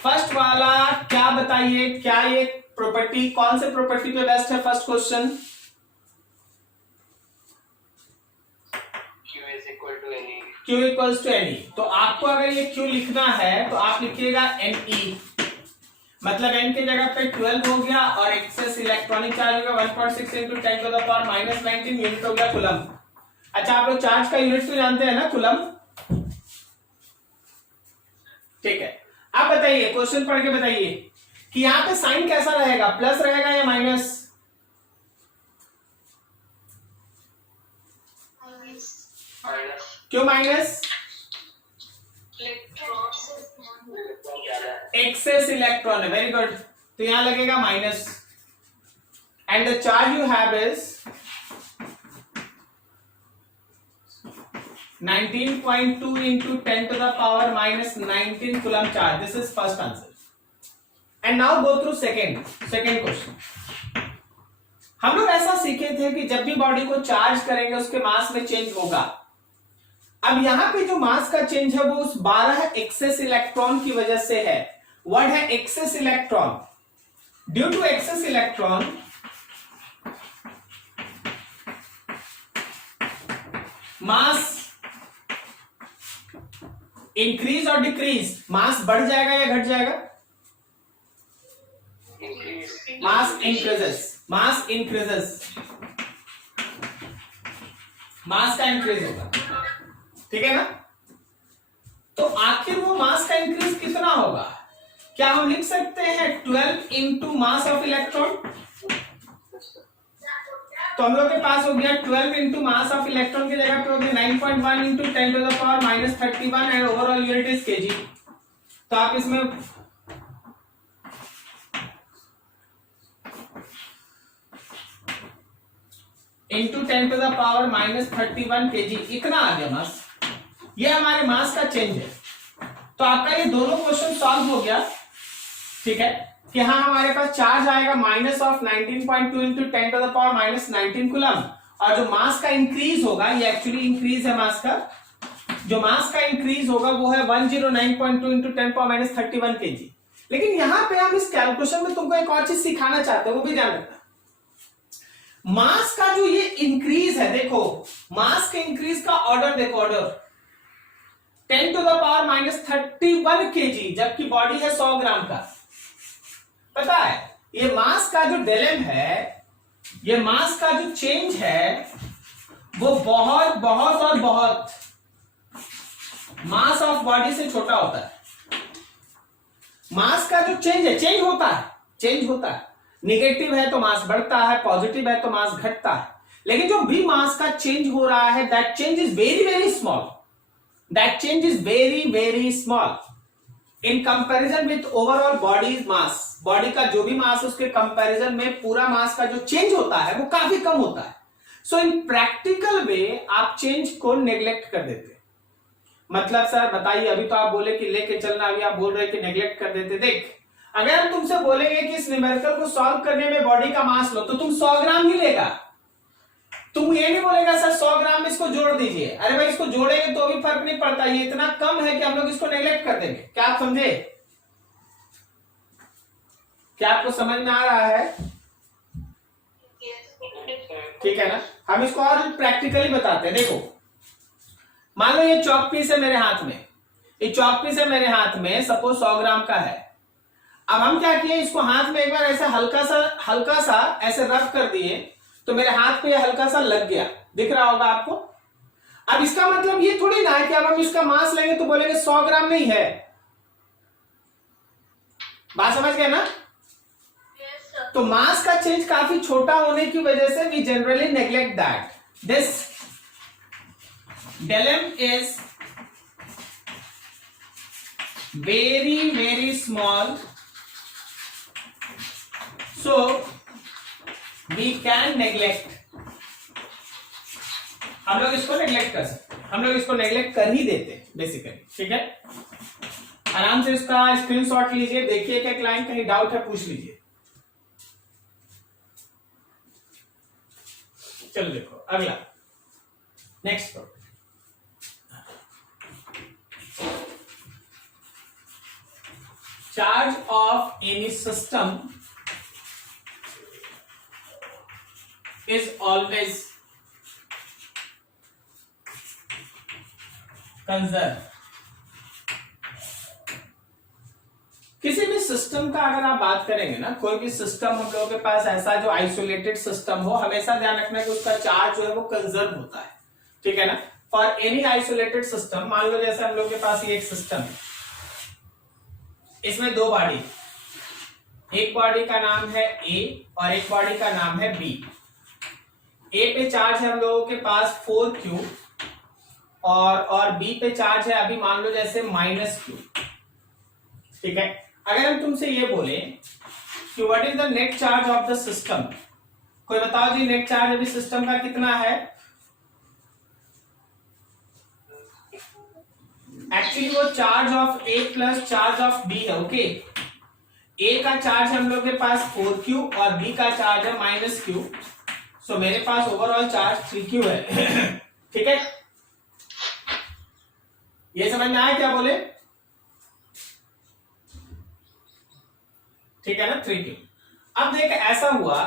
फर्स्ट वाला क्या बताइए, क्या ये प्रॉपर्टी कौन से प्रॉपर्टी पे बेस्ट है? First question, Q equals to n e. तो आपको अगर ये Q लिखना है तो आप लिखिएगा NE, मतलब n की जगह पे 12 हो गया और एक्सेस इलेक्ट्रॉनिक चार्ज हो गया 1.6 into 10 to the power minus 19 unit हो गया कूलम। अच्छा, आप लोग चार्ज का यूनिट तो जानते हैं ना, कूलम। ठीक है, आप बताइए, क्वेश्चन पढ़ के बताइए कि यहां पे साइन कैसा रहेगा, प्लस रहेगा या माइनस? क्यों माइनस? एक्सेस इलेक्ट्रॉन है, वेरी गुड। तो यहां लगेगा minus, and the charge you have is 19.2 into 10 to the power minus 19 coulomb charge. This is first answer. And now go through second question. हम लोग ऐसा सीखे थे कि जब भी बॉडी को चार्ज करेंगे उसके मास में चेंज होगा। अब यहां पे जो मास का चेंज है वो उस 12 एक्सेस इलेक्ट्रॉन की वजह से है। वर्ड है excess electron. Due to excess electron mass increase और डिक्रीज, मास बढ़ जाएगा या घट जाएगा? मास इंक्रीजेस, मास इंक्रीजेस, मास का इंक्रीज होगा, ठीक है ना? तो आखिर वो मास का इंक्रीज कितना होगा? क्या हम लिख सकते हैं 12 इंटू मास ऑफ इलेक्ट्रॉन? तो हम लोग के पास हो गया 12 इंटू मास ऑफ इलेक्ट्रॉन की जगह पे हो गया 9.1 into 10 to the power minus 31 and overall unit is KG. तो आप इसमें into 10 to the power minus 31 KG, इतना आ गया मास। ये हमारे मास का चेंज है। तो आपका ये दोनों क्वेश्चन सॉल्व हो गया, ठीक है, कि हाँ हमारे पास चार्ज आएगा minus of 19.2 into 10 to the power minus 19 coulomb, और जो मास का इंक्रीज होगा, ये एक्चुअली इंक्रीज है मास का, जो मास का इंक्रीज होगा वो है 109.2 इंटू 10 पावर माइनस 31 केजी। लेकिन यहां पे हम इस कैलकुलेशन में तुमको एक और चीज सिखाना चाहते हैं, वो भी ध्यान रखना। मास का जो ये इंक्रीज है, देखो मास के इंक्रीज का ऑर्डर देखो, order 10 to the power minus 31 KG, जबकि बॉडी है 100 ग्राम का। पता है ये मास का जो डेलम है, ये मास का जो चेंज है वो बहुत बहुत और बहुत मास ऑफ बॉडी से छोटा होता है। मास का जो चेंज है, चेंज होता है, निगेटिव है तो मास बढ़ता है, पॉजिटिव है तो मास घटता है। लेकिन जो भी मास का चेंज हो रहा है, that change is very very small, that change is very very small in comparison with overall bodies mass. Body का जो भी मास है उसके कंपैरिजन में पूरा मास का जो चेंज होता है वो काफी कम होता है। सो इन प्रैक्टिकल वे आप चेंज को नेग्लेक्ट कर देते। मतलब सर बताइए, अभी तो आप बोले कि लेके चलना, अभी आप बोल रहे कि नेग्लेक्ट कर देते। देख, अगर हम तुमसे बोलेंगे कि इस न्यूमेरिकल को सॉल्व करने में बॉडी का मास लो, तो तुम 100 ग्राम ही लेगा। तुम ये नहीं बोलेगा सर 100 ग्राम में इसको जोड़ दीजिए। अरे भाई इसको जोड़ेंगे तो भी फर्क नहीं पड़ता, ये इतना कम है कि हम लोग इसको नेग्लेक्ट कर देंगे। क्या आप समझे? क्या आपको समझ में आ रहा है? ठीक है ना? हम इसको और प्रैक्टिकली बताते हैं। देखो, मान लो ये चॉक पीस है मेरे हाथ में, ये चॉक पीस है मेरे हाथ में, सपोज 100 ग्राम का है। अब हम क्या किए, इसको हाथ में एक बार ऐसे हल्का सा ऐसे रफ कर दिए, तो मेरे हाथ पे हल्का सा लग गया, दिख रहा होगा आपको। अब इसका मतलब ये थोड़ी ना है कि अब हम इसका मास लेंगे तो बोलेंगे 100 ग्राम नहीं है। बात समझ गए ना? तो मास का चेंज काफी छोटा होने की वजह से we generally neglect that this dilemma is very very small, so we can neglect। हम लोग इसको नेग्लेक्ट कर सकते, हम लोग इसको नेग्लेक्ट कर ही देते बेसिकली। ठीक है, आराम से इसका स्क्रीनशॉट लीजिए, देखिए क्या क्लाइंट कहीं डाउट है पूछ लीजिए। चलो देखो अगला, next problem, charge of any system is always conserved. किसी भी सिस्टम का अगर आप बात करेंगे ना, कोई भी सिस्टम हम लोगों के पास ऐसा जो आइसोलेटेड सिस्टम हो, हमेशा ध्यान रखना कि उसका चार्ज जो है वो कंजर्व होता है, ठीक है ना। फॉर एनी आइसोलेटेड सिस्टम, मान लो जैसे हम लोग के पास ये एक सिस्टम है, इसमें दो बॉडी, एक बॉडी का नाम है ए और एक बॉडी का नाम है बी। ए पे चार्ज है हम लोगों के पास 4q और बी पे चार्ज है अभी मान लो जैसे -q, ठीक है। अगर हम तुमसे ये बोले कि what is the net charge of the system, कोई बताओ जी नेट चार्ज अभी सिस्टम का कितना है। एक्चुअली वो charge of A plus charge of B है, ओके। ए का चार्ज हम लोग के पास 4q और बी का चार्ज है -q, सो मेरे पास ओवरऑल चार्ज 3q है ठीक है, ये समझ में आया क्या बोले, ठीक है ना, 3q। अब देख ऐसा हुआ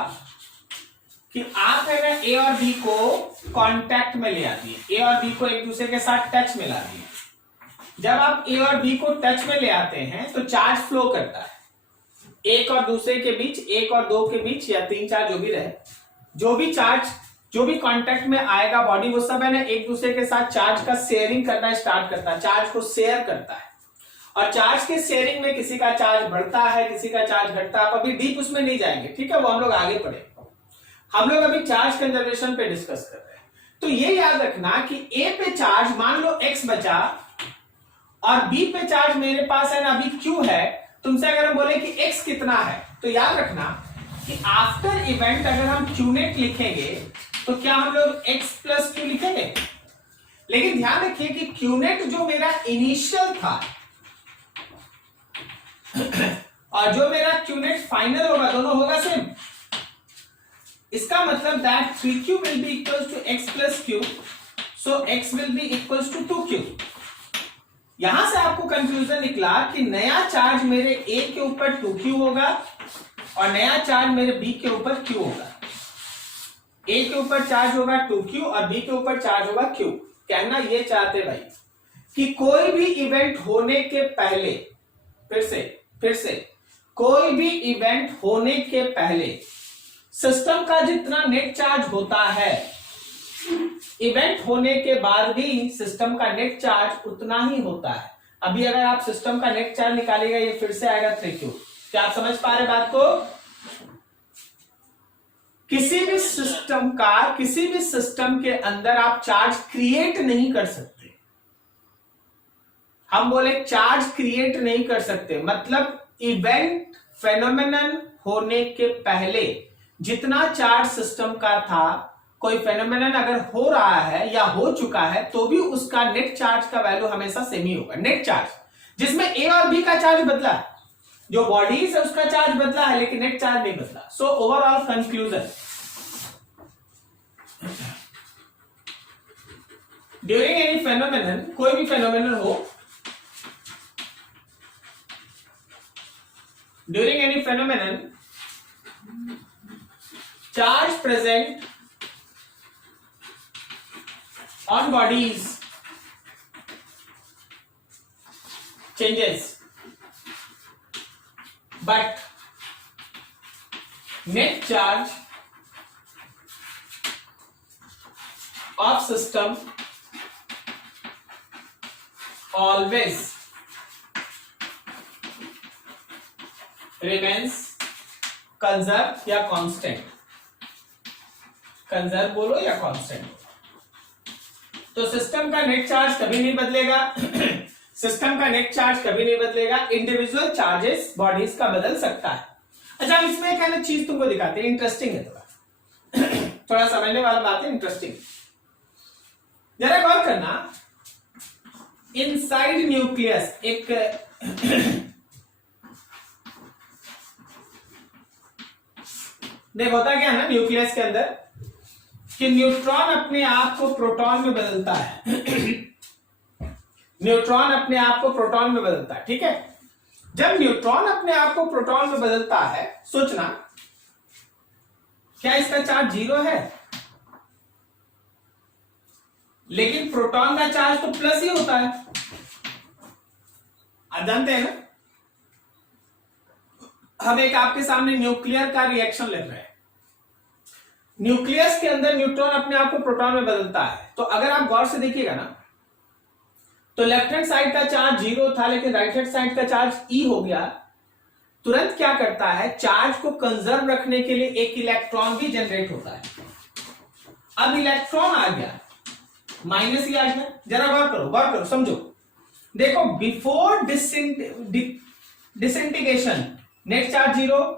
कि आप है ना ए और बी को कांटेक्ट में ले आती है, ए और बी को एक दूसरे के साथ टच में लाती है। जब आप ए और बी को टच में ले आते हैं तो चार्ज फ्लो करता है एक और दूसरे के बीच, एक और दो के बीच या 3-4 जो भी रहे, जो भी चार्ज जो भी कांटेक्ट में आएगा बॉडी, वो सब है ना एक दूसरे के साथ चार्ज का शेयरिंग करना स्टार्ट करता है, चार्ज को शेयर करता है। और चार्ज के शेयरिंग में किसी का चार्ज बढ़ता है, किसी का चार्ज घटता है। आप अभी डीप उसमें नहीं जाएंगे, ठीक है, वो हम लोग आगे पढ़ेंगे। हम लोग अभी चार्ज कंजर्वेशन पे डिस्कस कर रहे हैं। तो ये याद रखना कि ए पे चार्ज मान लो x बचा और बी पे चार्ज मेरे पास है ना अभी q है। तुमसे अगर हम बोले कि x कितना है, तो याद रखना कि आफ्टर इवेंट अगर हम qnet लिखेंगे तो क्या हम लोग x प्लस q लिखेंगे, लेकिन ध्यान रखिए कि qnet जो मेरा इनिशियल था और जो मेरा qnet फाइनल होगा दोनों होगा सेम। इसका मतलब that 3q will be equals to x plus q, so x will be equals to 2q। यहां से आपको कंफ्यूजन निकला कि नया चार्ज मेरे a के ऊपर 2q होगा और नया चार्ज मेरे b के ऊपर q होगा। a के ऊपर चार्ज होगा 2q और b के ऊपर चार्ज होगा q। कहना ये चाहते भाई कि कोई भी इवेंट होने के पहले, फिर से कोई भी इवेंट होने के पहले सिस्टम का जितना नेट चार्ज होता है, इवेंट होने के बाद भी सिस्टम का नेट चार्ज उतना ही होता है। अभी अगर आप सिस्टम का नेट चार्ज निकालेगा, ये फिर से आएगा 3q। क्या आप समझ पा रहे बात को? किसी भी सिस्टम के अंदर आप चार्ज क्रिएट नहीं कर सकते। हम बोले चार्ज क्रिएट नहीं कर सकते, मतलब इवेंट फेनोमेनन होने के पहले जितना चार्ज सिस्टम का था, कोई फेनोमेनन अगर हो रहा है या हो चुका है तो भी उसका नेट चार्ज का वैल्यू हमेशा सेम ही होगा। नेट चार्ज जिसमें ए और बी का चार्ज बदला है, जो बॉडीज है उसका चार्ज बदला है लेकिन नेट चार्ज नहीं बदला। So overall conclusion, during any phenomenon, कोई भी फेनोमेनन हो, during any phenomenon charge present on bodies changes, but net charge of system always remains conserved या constant। कंजर्व बोलो या कांस्टेंट। तो सिस्टम का नेट चार्ज कभी नहीं बदलेगा सिस्टम का नेट चार्ज कभी नहीं बदलेगा। इंडिविजुअल चार्जेस बॉडीज का बदल सकता है। अच्छा, अब इसमें एक अलग चीज तुमको दिखाते हैं, इंटरेस्टिंग है थोड़ा समझने वाला बात है, इंटरेस्टिंग। जरा गौर करना, इनसाइड न्यूक्लियस एक देख होता क्या है ना, न्यूक्लियस के अंदर कि न्यूट्रॉन अपने आप को प्रोटॉन में बदलता है। न्यूट्रॉन अपने आप को प्रोटॉन में बदलता है, ठीक है। जब न्यूट्रॉन अपने आप को प्रोटॉन में बदलता है, सोचना क्या इसका चार्ज 0 है? लेकिन प्रोटॉन का चार्ज तो प्लस ही होता है, आप जानते हैं ना। हम एक आपके सामने न्यूक्लियर का रिएक्शन लिख रहे हैं। न्यूक्लियस के अंदर न्यूट्रॉन अपने आप को प्रोटॉन में बदलता है। तो अगर आप गौर से देखिएगा ना, तो लेफ्ट हैंड साइड का चार्ज 0 था, लेकिन राइट हैंड साइड का चार्ज E हो गया। तुरंत क्या करता है, चार्ज को कंजर्व रखने के लिए एक इलेक्ट्रॉन भी जनरेट होता है। अब इलेक्ट्रॉन आ गया, माइनस ही आ गया। जरा गौर करो, समझो। देखो, बिफोर डिसइंटीग्रेशन नेट चार्ज 0,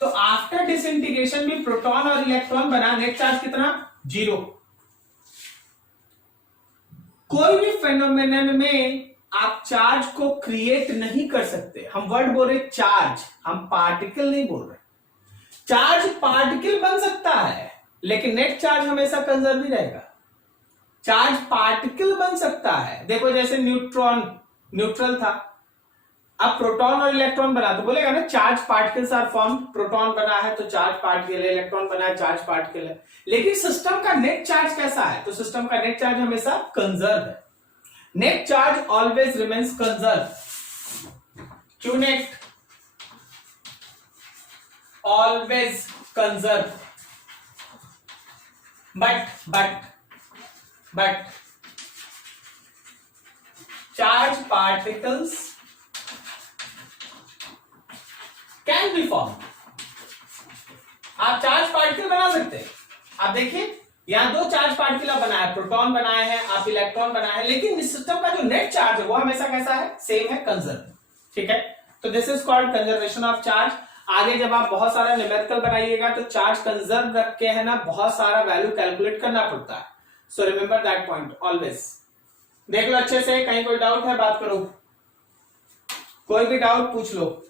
तो आफ्टर डिसइंटीग्रेशन भी प्रोटॉन और इलेक्ट्रॉन बना, नेट चार्ज कितना? 0। कोई भी फेनोमेनन में आप चार्ज को क्रिएट नहीं कर सकते। हम वर्ड बोल रहे चार्ज, हम पार्टिकल नहीं बोल रहे। चार्ज पार्टिकल बन सकता है, लेकिन नेट चार्ज हमेशा कंजर्व ही रहेगा। चार्ज पार्टिकल बन सकता है। देखो, जैसे न्यूट्रॉन न्यूट्रल था, अब प्रोटॉन और इलेक्ट्रॉन बना, तो बोलेगा ना charge particles are form. Proton बना है तो चार्ज पार्टिकल है, इलेक्ट्रॉन बना है चार्ज पार्टिकल है। लेकिन सिस्टम का नेट चार्ज कैसा है? तो सिस्टम का नेट चार्ज हमेशा कंजर्व है। Net charge always remains conserve. Q net always conserve. But charge particles can be form. आप चार्ज पार्टिकल बना सकते हैं। आप देखिए, यहां 2 चार्ज पार्टिकल आप बनाए, प्रोटॉन बनाए हैं, आप इलेक्ट्रॉन बनाए हैं, लेकिन इस सिस्टम का जो नेट चार्ज है वो हमेशा कैसा है? सेम है, कंजर्व। ठीक है, तो this is called conservation of charge. आगे जब आप बहुत सारा न्यूमेरिकल बनाइएगा तो चार्ज कंजर्व रख के, है ना, बहुत सारा वैल्यू कैलकुलेट करना पड़ता है। So remember that point always. देख लो अच्छे से, कहीं कोई डाउट है बात करो, कोई भी डाउट पूछ लो।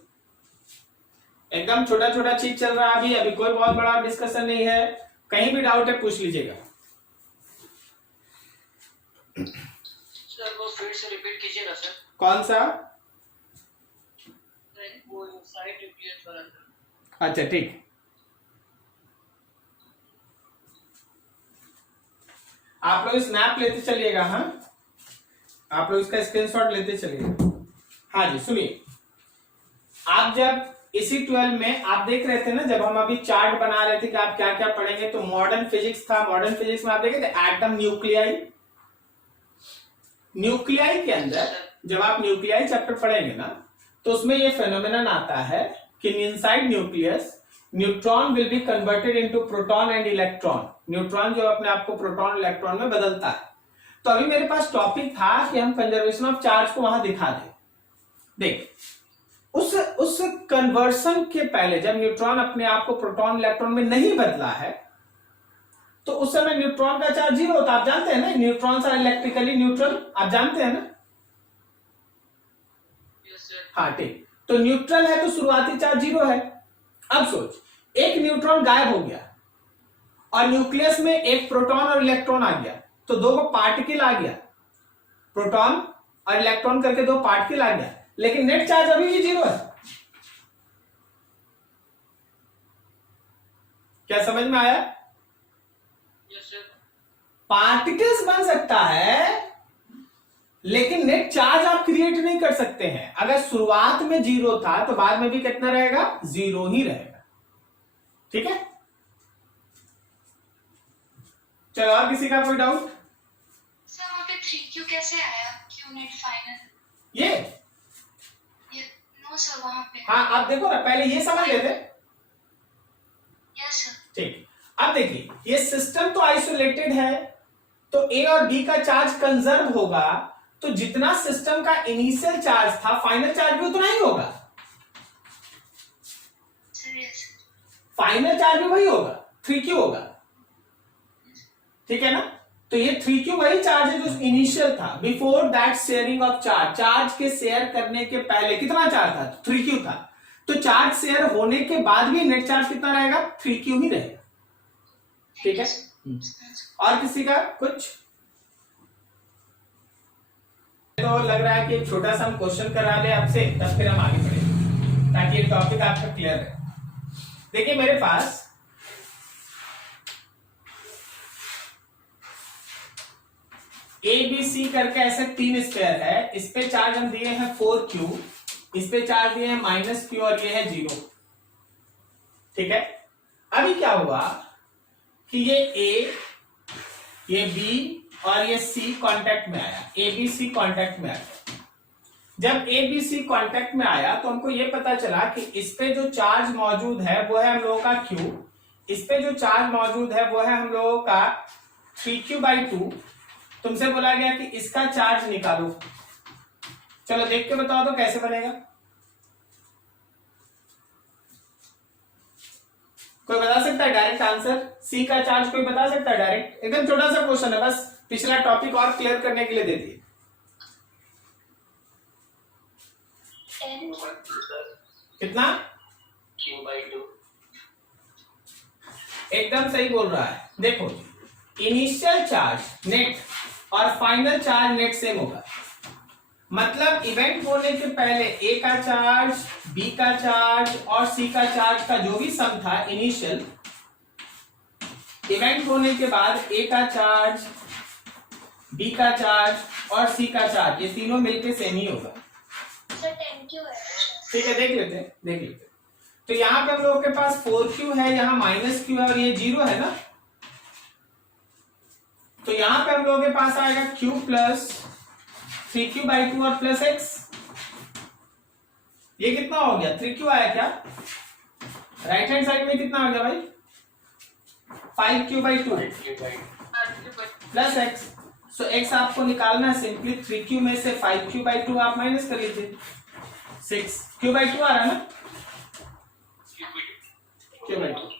एकदम छोटा छोटा चीज चल रहा है अभी कोई बहुत बड़ा डिस्कशन नहीं है। कहीं भी डाउट है पूछ लीजिएगा। सर वो फिर से रिपीट कीजिए ना सर। कौन सा? वो साइड न्यूक्लियस वाला। अच्छा ठीक, आप लोग स्नैप लेते चलिएगा। हाँ, आप लोग इसका स्क्रीनशॉट लेते चलिएगा। हाँ जी, सुनिए, आप जब इसी 12 में आप देख रहे थे ना, जब हम अभी चार्ट बना रहे थे कि आप क्या क्या पढ़ेंगे, तो मॉडर्न फिजिक्स था। मॉडर्न फिजिक्स में आप देखे थे एटम, न्यूक्लियाई। न्यूक्लियाई के अंदर जब आप न्यूक्लियाई चैप्टर पढ़ेंगे ना, तो उसमें ये फेनोमेनन आता है कि inside nucleus neutron will be converted into proton and electron. Neutron जो अपने आप को प्रोटॉन इलेक्ट्रॉन में बदलता है। तो अभी मेरे पास टॉपिक था कि हम कंजर्वेशन ऑफ चार्ज को वहां दिखा दें। देख, उस कन्वर्सन के पहले जब न्यूट्रॉन अपने आप को प्रोटॉन इलेक्ट्रॉन में नहीं बदला है, तो उस समय न्यूट्रॉन का चार्ज 0 होता। आप जानते हैं ना, न्यूट्रॉन्स आर इलेक्ट्रिकली न्यूट्रल, आप जानते हैं ना। हाँ ठीक, तो न्यूट्रल है तो शुरुआती चार्ज 0 है। अब सोच, एक न्यूट्रॉन गायब हो गया और न्यूक्लियस में एक प्रोटॉन और इलेक्ट्रॉन आ गया, तो 2 पार्टिकल आ गया, प्रोटॉन और इलेक्ट्रॉन करके 2 पार्टिकल आ गया, लेकिन नेट चार्ज अभी भी 0 है। क्या समझ में आया? पार्टिकल्स बन सकता है, लेकिन नेट चार्ज आप क्रिएट नहीं कर सकते हैं। अगर शुरुआत में 0 था तो बाद में भी कितना रहेगा? 0 ही रहेगा। ठीक है, चलो और किसी का कोई डाउट? सर वहाँ पे 3Q कैसे आया? Q नेट फाइनल ये नो सर वहाँ पे। हाँ, आप देखो ना, पहले ये समझ लेते। Yes sir. ठीक, अब देखिए, ये सिस्टम तो आइसोलेटेड है, तो A और B का चार्ज कंजर्व होगा, तो जितना सिस्टम का इनिशियल चार्ज था फाइनल चार्ज भी उतना ही होगा। फाइनल चार्ज भी वही होगा, 3Q होगा। ठीक है ना, तो ये 3Q वही चार्ज है जो इनिशियल था, before that sharing of charge. Charge के शेयर करने के पहले कितना चार्ज था? 3Q था। तो चार्ज शेयर होने के बाद भी नेट चार्ज कितना रहेगा? 3Q ही रहेगा। ठीक है, और किसी का कुछ? तो लग रहा है कि एक छोटा सा हम क्वेश्चन करा ले आपसे, तब फिर हम आगे बढ़ेंगे ताकि ये टॉपिक आपका क्लियर है। देखिए मेरे पास ए बी सी करके ऐसे 3 स्क्वायर है, इस पे चार्ज हम दिए हैं 4q, इस पे चार्ज दिए हैं -q और ये है 0। ठीक है, अभी क्या हुआ कि ये A, ये B और ये C कांटेक्ट में आया, ABC कांटेक्ट में आया। जब ABC कांटेक्ट में आया तो हमको ये पता चला कि इस पे जो चार्ज मौजूद है वो है हम लोगों का Q, इस पे जो चार्ज मौजूद है वो है हम लोगों का 3q/2। तुमसे बोला गया कि इसका चार्ज निकालो। चलो देख के बताओ तो कैसे बनेगा? कोई बता सकता है डायरेक्ट आंसर? सी का चार्ज कोई बता सकता है डायरेक्ट? एकदम छोटा सा क्वेश्चन है, बस पिछला टॉपिक और क्लियर करने के लिए दे दिए। कितना? q/2। एकदम सही बोल रहा है। देखो इनिशियल चार्ज नेट और फाइनल चार्ज नेट सेम होगा, मतलब इवेंट होने के पहले ए का चार्ज, बी का चार्ज और सी का चार्ज का जो भी सम था इनिशियल, इवेंट होने के बाद ए का चार्ज, बी का चार्ज और सी का चार्ज ये तीनों मिलके सेम ही होगा। ठीक है, देख लेते हैं। तो यहाँ पे हम लोगों के पास 4q है, यहाँ -q है और ये 0 है ना, तो यहाँ पे हम लोगों के पास आएगा q प्लस 3q/2 और प्लस x। ये कितना हो गया? 3q आया क्या? राइट हैंड साइड में कितना आ गया भाई? 5q/2 plus x। सो x आपको निकालना है, सिंपली 3q में से 5q/2 आप माइनस कर लीजिए, 6q/2 आ रहा है ना, q/2।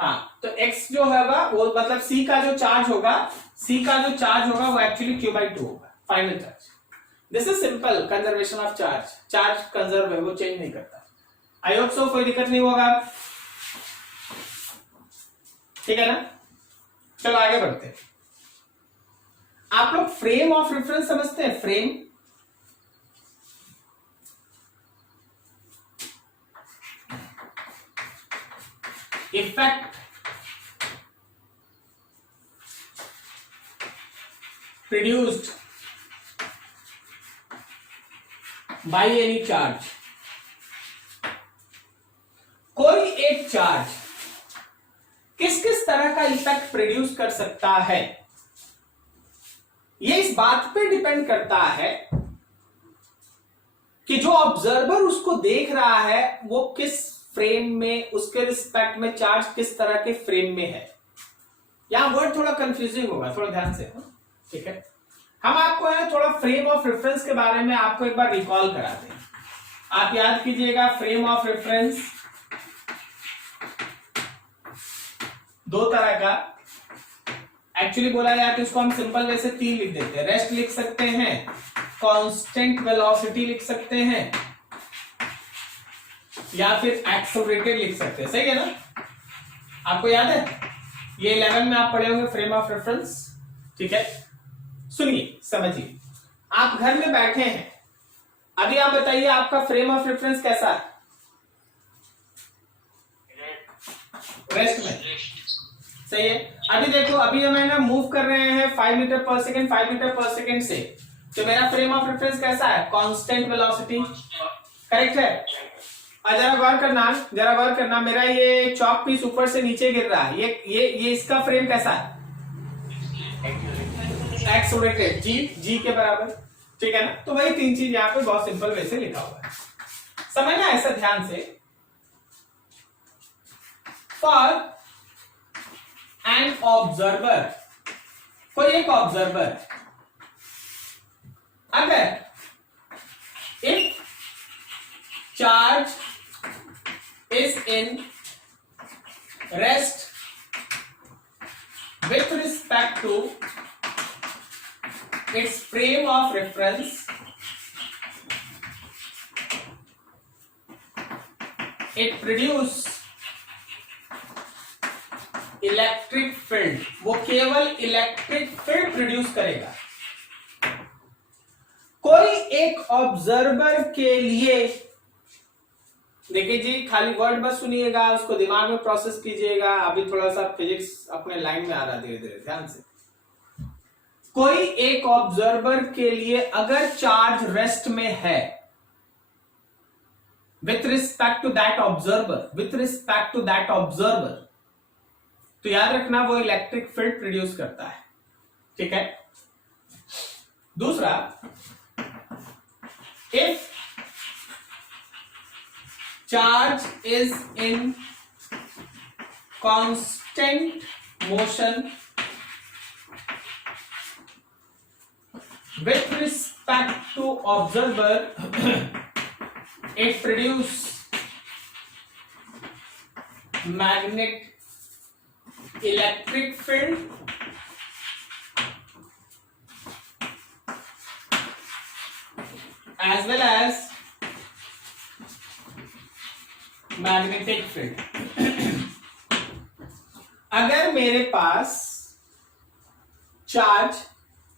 हाँ, तो x जो होगा वो मतलब c का जो चार्ज होगा वो एक्चुअली q/2 होगा, final charge. This is simple conservation of charge conserve है, वो चेंज नहीं करता। आई होप सो कोई दिक्कत नहीं होगा। ठीक है ना, चलो आगे बढ़ते हैं। आप लोग फ्रेम ऑफ रेफरेंस समझते हैं? Frame, effect produced by any charge। कोई एक चार्ज किस किस तरह का इफेक्ट प्रोड्यूस कर सकता है, ये इस बात पे डिपेंड करता है कि जो ऑब्जर्वर उसको देख रहा है वो किस फ्रेम में, उसके रिस्पेक्ट में चार्ज किस तरह के फ्रेम में है। यहां वर्ड थोड़ा कंफ्यूजिंग होगा, थोड़ा ध्यान से। ठीक है, हम आपको है थोड़ा फ्रेम ऑफ रेफरेंस के बारे में आपको एक बार रिकॉल कराते हैं। आप याद कीजिएगा, फ्रेम ऑफ रेफरेंस दो तरह का एक्चुअली बोला जाए तो इसको हम सिंपल वे से 3 लिख देते हैं। रेस्ट लिख सकते हैं, कांस्टेंट वेलोसिटी लिख सकते हैं, या फिर एक्सेलरेटेड लिख सकते हैं। सही है ना? आपको याद है ये 11 में आप पढ़े होंगे फ्रेम ऑफ रेफरेंस। ठीक है, सुनिए समझिए। आप घर में बैठे हैं, अभी आप बताइए आपका फ्रेम ऑफ रेफरेंस कैसा है? रेस्ट में। सही है। अभी देखो, अभी हम है ना मूव कर रहे हैं 5 मीटर पर सेकेंड 5 मीटर पर सेकेंड से, तो मेरा फ्रेम ऑफ रेफरेंस कैसा है? Constant velocity. करेक्ट है। और जरा गौर करना, मेरा ये चॉक पीस ऊपर से नीचे गिर रहा है, ये इसका फ्रेम कैसा है? एक्सेलरेटेड, जी के बराबर। ठीक है ना? तो वही 3 चीज यहाँ पे बहुत सिंपल वे से लिखा हुआ है, समझना ऐसा ध्यान से। फॉर एन ऑब्जर्वर, कोई एक ऑब्जर्वर अगर if charge is in rest with respect to its frame of reference, it produce electric field, वो केवल इलेक्ट्रिक फील्ड प्रोड्यूस करेगा। कोई एक ऑब्जर्वर के लिए, देखिए जी खाली वर्ड बस सुनिएगा, उसको दिमाग में प्रोसेस कीजिएगा। अभी थोड़ा सा फिजिक्स अपने लाइन में आ रहा धीरे धीरे, ध्यान से। कोई एक ऑब्जर्वर के लिए अगर चार्ज रेस्ट में है with respect to that observer, तो याद रखना वो इलेक्ट्रिक फील्ड प्रोड्यूस करता है, ठीक है। दूसरा, if charge is in constant motion with respect to observer, it produce electric field as well as magnetic field। अगर मेरे पास चार्ज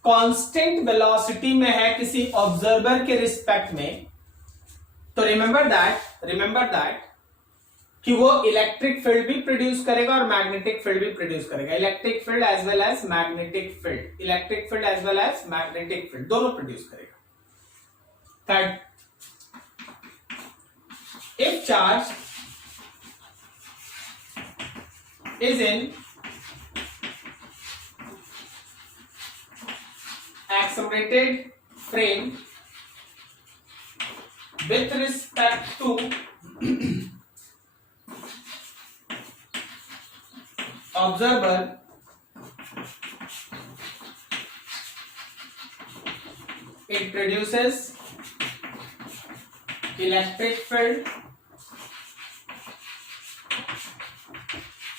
कांस्टेंट वेलोसिटी में है किसी ऑब्जर्वर के रिस्पेक्ट में, तो रिमेंबर दैट कि वो इलेक्ट्रिक फील्ड भी प्रोड्यूस करेगा और मैग्नेटिक फील्ड भी प्रोड्यूस करेगा। Electric field as well as magnetic field, दोनों प्रोड्यूस करेगा। Third, if charge is in accelerated frame with respect to observer, it produces electric field,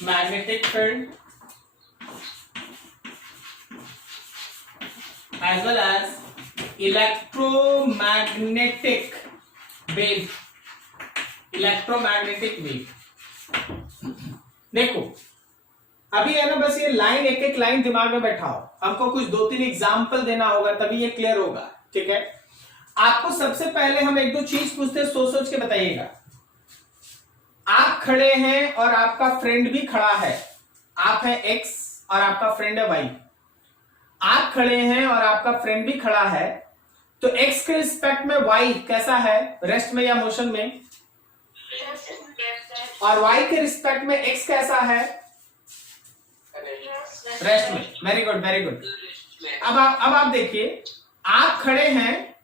magnetic field as well as electromagnetic wave। देखो अभी है ना, बस ये लाइन एक एक लाइन दिमाग में बैठाओ, हमको कुछ 2-3 एग्जाम्पल देना होगा तभी ये क्लियर होगा, ठीक है। आपको सबसे पहले हम एक दो चीज पूछते हैं, सोच के बताइएगा। आप खड़े हैं और आपका फ्रेंड भी खड़ा है, आप हैं एक्स और आपका फ्रेंड है वाई। आप खड़े हैं और आपका फ्रेंड भी खड़ा है, तो एक्स के रिस्पेक्ट में वाई कैसा है, रेस्ट में या मोशन में, और वाई के रिस्पेक्ट में एक्स कैसा है, रेस्ट में। Very good. अब आप देखिए, आप खड़े हैं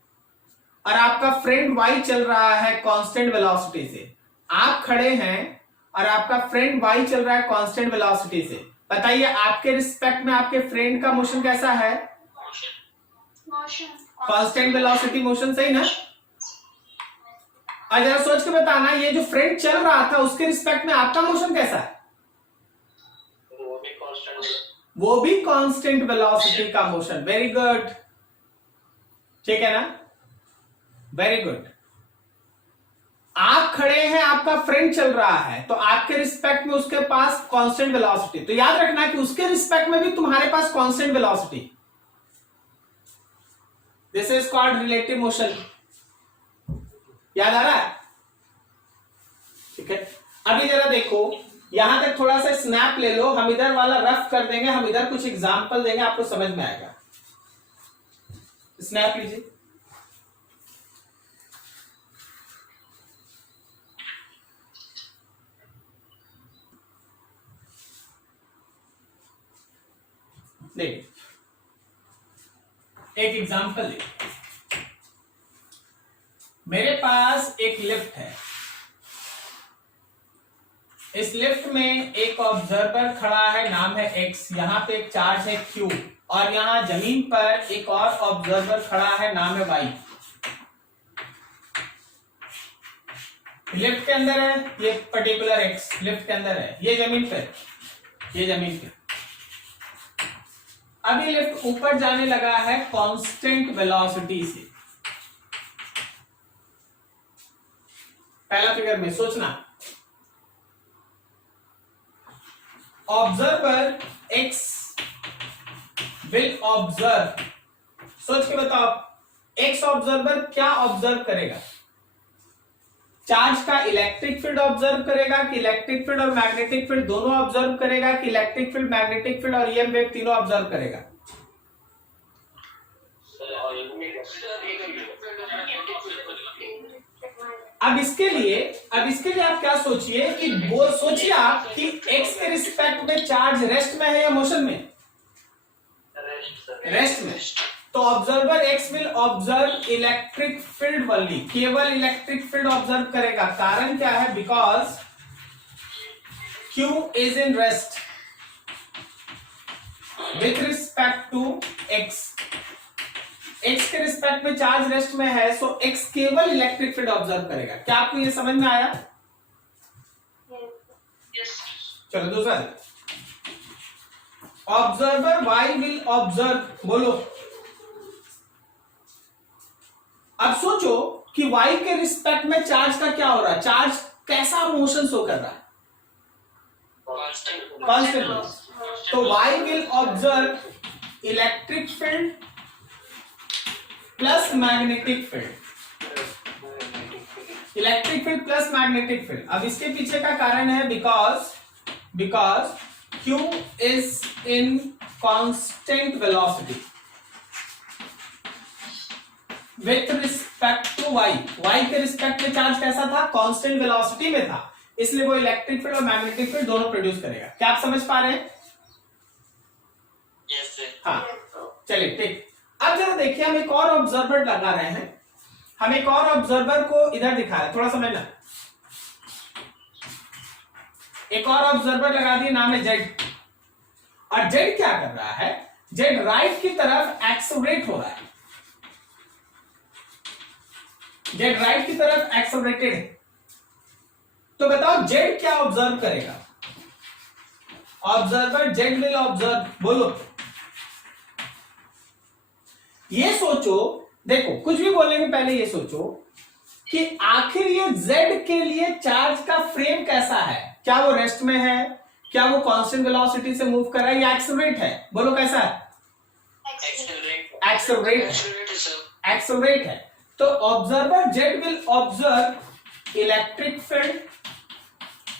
और आपका फ्रेंड वाई चल रहा है कांस्टेंट वेलोसिटी से। आप खड़े हैं और आपका फ्रेंड वाई चल रहा है कांस्टेंट वेलोसिटी से। बताइए आपके रिस्पेक्ट में आपके फ्रेंड का मोशन कैसा है, कांस्टेंट वेलोसिटी मोशन, सही ना। और जरा सोच के बताना, ये जो फ्रेंड चल रहा था उसके रिस्पेक्ट में आपका मोशन कैसा है, वो भी कांस्टेंट वेलोसिटी का मोशन। वेरी गुड, ठीक है ना, वेरी गुड। आप खड़े हैं, आपका फ्रेंड चल रहा है, तो आपके रिस्पेक्ट में उसके पास कांस्टेंट वेलोसिटी, तो याद रखना कि उसके रिस्पेक्ट में भी तुम्हारे पास constant velocity. This is called relative motion. याद आ रहा है, ठीक है। अभी जरा देखो, यहां तक थोड़ा सा स्नैप ले लो, हम इधर वाला रफ कर देंगे, हम इधर कुछ एग्जाम्पल देंगे, आपको समझ में आएगा। स्नैप लीजिए। देखिए एक एग्जांपल ले, मेरे पास एक लिफ्ट है, इस लिफ्ट में एक ऑब्जर्वर खड़ा है, नाम है एक्स, यहां पे एक चार्ज है क्यू, और यहां जमीन पर एक और ऑब्जर्वर खड़ा है, नाम है वाई। लिफ्ट के अंदर है ये पर्टिकुलर एक्स, लिफ्ट के अंदर है, ये जमीन पे। अभी लिफ्ट ऊपर जाने लगा है कांस्टेंट वेलोसिटी से। पहला फिगर में सोचना, ऑब्जर्वर एक्स विल ऑब्जर्व, सोच के बताओ, एक्स ऑब्जर्वर क्या ऑब्जर्व करेगा? चार्ज का इलेक्ट्रिक फील्ड ऑब्जर्व करेगा कि इलेक्ट्रिक फील्ड और मैग्नेटिक फील्ड दोनों ऑब्जर्व करेगा कि इलेक्ट्रिक फील्ड, मैग्नेटिक फील्ड और ईएम वेव तीनों ऑब्जर्व करेगा? अब इसके लिए आप क्या सोचिए कि वो सोचिए आप कि एक्स के रिस्पेक्ट में चार्ज रेस्ट में है या मोशन में? रेस्ट में। तो observer X will observe electric field only, केवल इलेक्ट्रिक फील्ड ऑब्जर्व करेगा। कारण क्या है? Because Q is in rest with respect to x। x के रिस्पेक्ट में चार्ज रेस्ट में है, सो x केवल इलेक्ट्रिक फील्ड ऑब्जर्व करेगा। क्या आपको ये समझ में आया? चलो दूसरा, ऑब्जर्वर y विल ऑब्जर्व, बोलो। अब सोचो कि y के रिस्पेक्ट में चार्ज का क्या हो रहा है, चार्ज कैसा मोशन शो कर रहा है? कांस्टेंट। तो y will observe electric field plus magnetic field, electric field plus magnetic field. अब इसके पीछे का कारण है because Q is in constant velocity with respect to y। y के रिस्पेक्ट में चार्ज कैसा था? कांस्टेंट वेलोसिटी में था, इसलिए वो इलेक्ट्रिक फील्ड और मैग्नेटिक फील्ड दोनों प्रोड्यूस करेगा। क्या आप समझ पा रहे हैं? Yes sir. हाँ, चलिए ठीक। अब जरा देखिए, हम एक और ऑब्जर्वर लगा रहे हैं, हम एक और ऑब्जर्वर को इधर दिखा रहे हैं, थोड़ा समझना। एक और ऑब्जर्वर लगा दिए, नाम है जेड। और जेड क्या कर रहा है? जेड राइट की तरफ एक्सेलरेट हो रहा है, जेड राइट की तरफ एक्सेलरेटेड है। तो बताओ जेड क्या ऑब्जर्व करेगा? ऑब्जर्वर जेड विल ऑब्जर्व, बोलो। ये सोचो, देखो कुछ भी बोलने के पहले ये सोचो कि आखिर ये जेड के लिए चार्ज का फ्रेम कैसा है? क्या वो रेस्ट में है? क्या वो कांस्टेंट वेलोसिटी से मूव कर रहा है या एक्सेलरेट है? बोलो कैसा है? एक्सेलरेट है। तो observer Z will observe electric field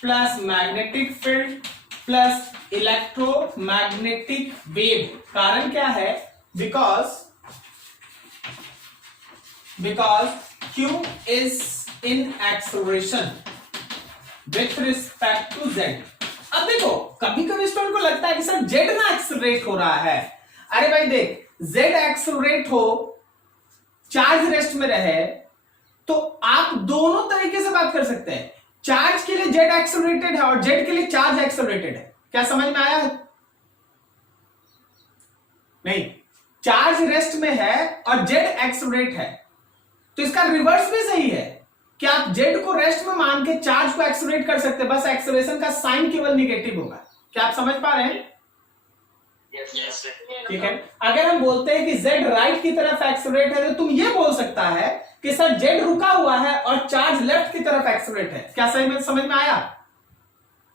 plus magnetic field plus electromagnetic wave. कारण क्या है? Because Q is in acceleration with respect to Z। अब देखो, कभी कभी स्टूडेंट को लगता है कि सर Z ना एक्सेलरेट हो रहा है। अरे भाई देख, Z एक्सेलरेट हो, चार्ज रेस्ट में रहे, तो आप दोनों तरीके से बात कर सकते हैं। चार्ज के लिए Z एक्सेलरेटेड है और Z के लिए चार्ज एक्सेलरेटेड है। क्या समझ में आया? नहीं, चार्ज रेस्ट में है और Z एक्सेलरेट है, तो इसका रिवर्स भी सही है कि आप जेड को रेस्ट में मान के चार्ज को एक्सेलरेट कर सकते हैं, बस एक्सेलरेशन का साइन केवल निगेटिव होगा। क्या आप समझ पा रहे हैं? Yes sir. ठीक है। अगर हम बोलते हैं कि जेड राइट की तरफ एक्सेलरेट है, तो तुम ये बोल सकता है कि सर जेड रुका हुआ है और चार्ज लेफ्ट की तरफ एक्सेलरेट है। क्या सही में समझ में आया?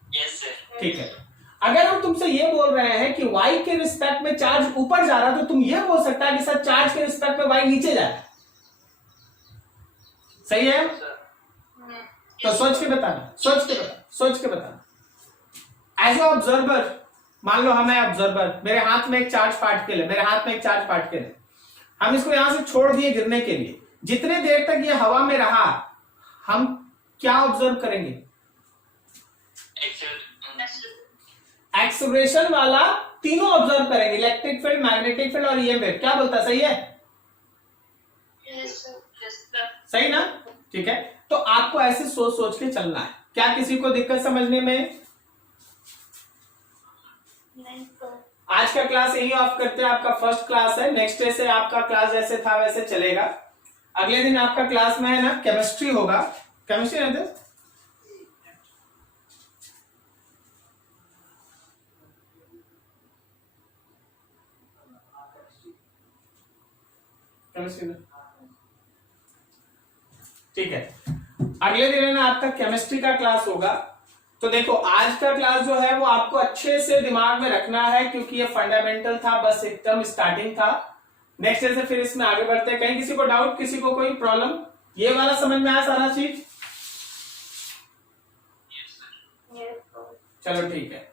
Yes sir. ठीक है। अगर हम तुमसे ये बोल रहे हैं कि y के रिस्पेक्ट में चार्ज ऊपर जा रहा है, तो तुम ये बोल सकता है कि सर चार्ज के रिस्पेक्ट में y नीचे जा रहा है। सही है? तो सोच के बताना, सोच के बताना। एज ए ऑब्जर्वर, मान लो हम ऑब्जर्वर, मेरे हाथ में एक चार्ज पार्टिकल है, हम इसको यहां से छोड़ दिए गिरने के लिए। जितने देर तक ये हवा में रहा, हम क्या ऑब्जर्व करेंगे? एक्सेलरेशन वाला तीनों ऑब्जर्व करेंगे, इलेक्ट्रिक फील्ड, मैग्नेटिक फील्ड और ईएम वेव। क्या बोलता? सही है? सही ना? ठीक है। तो आपको ऐसे सोच सोच के चलना है। क्या किसी को दिक्कत समझने में? नहीं। आज का क्लास यही ऑफ करते हैं। आपका फर्स्ट क्लास है, नेक्स्ट डे से आपका क्लास जैसे था वैसे चलेगा। अगले दिन आपका क्लास में है ना, केमिस्ट्री होगा। केमिस्ट्री रहते केमिस्ट्री, ठीक है। अगले दिन है ना आपका केमिस्ट्री का क्लास होगा। तो देखो आज का क्लास जो है वो आपको अच्छे से दिमाग में रखना है, क्योंकि ये फंडामेंटल था, बस एकदम स्टार्टिंग था। नेक्स्ट डे से फिर इसमें आगे बढ़ते हैं। कहीं किसी को डाउट, किसी को कोई प्रॉब्लम? ये वाला समझ में आया सारा चीज? चलो ठीक है।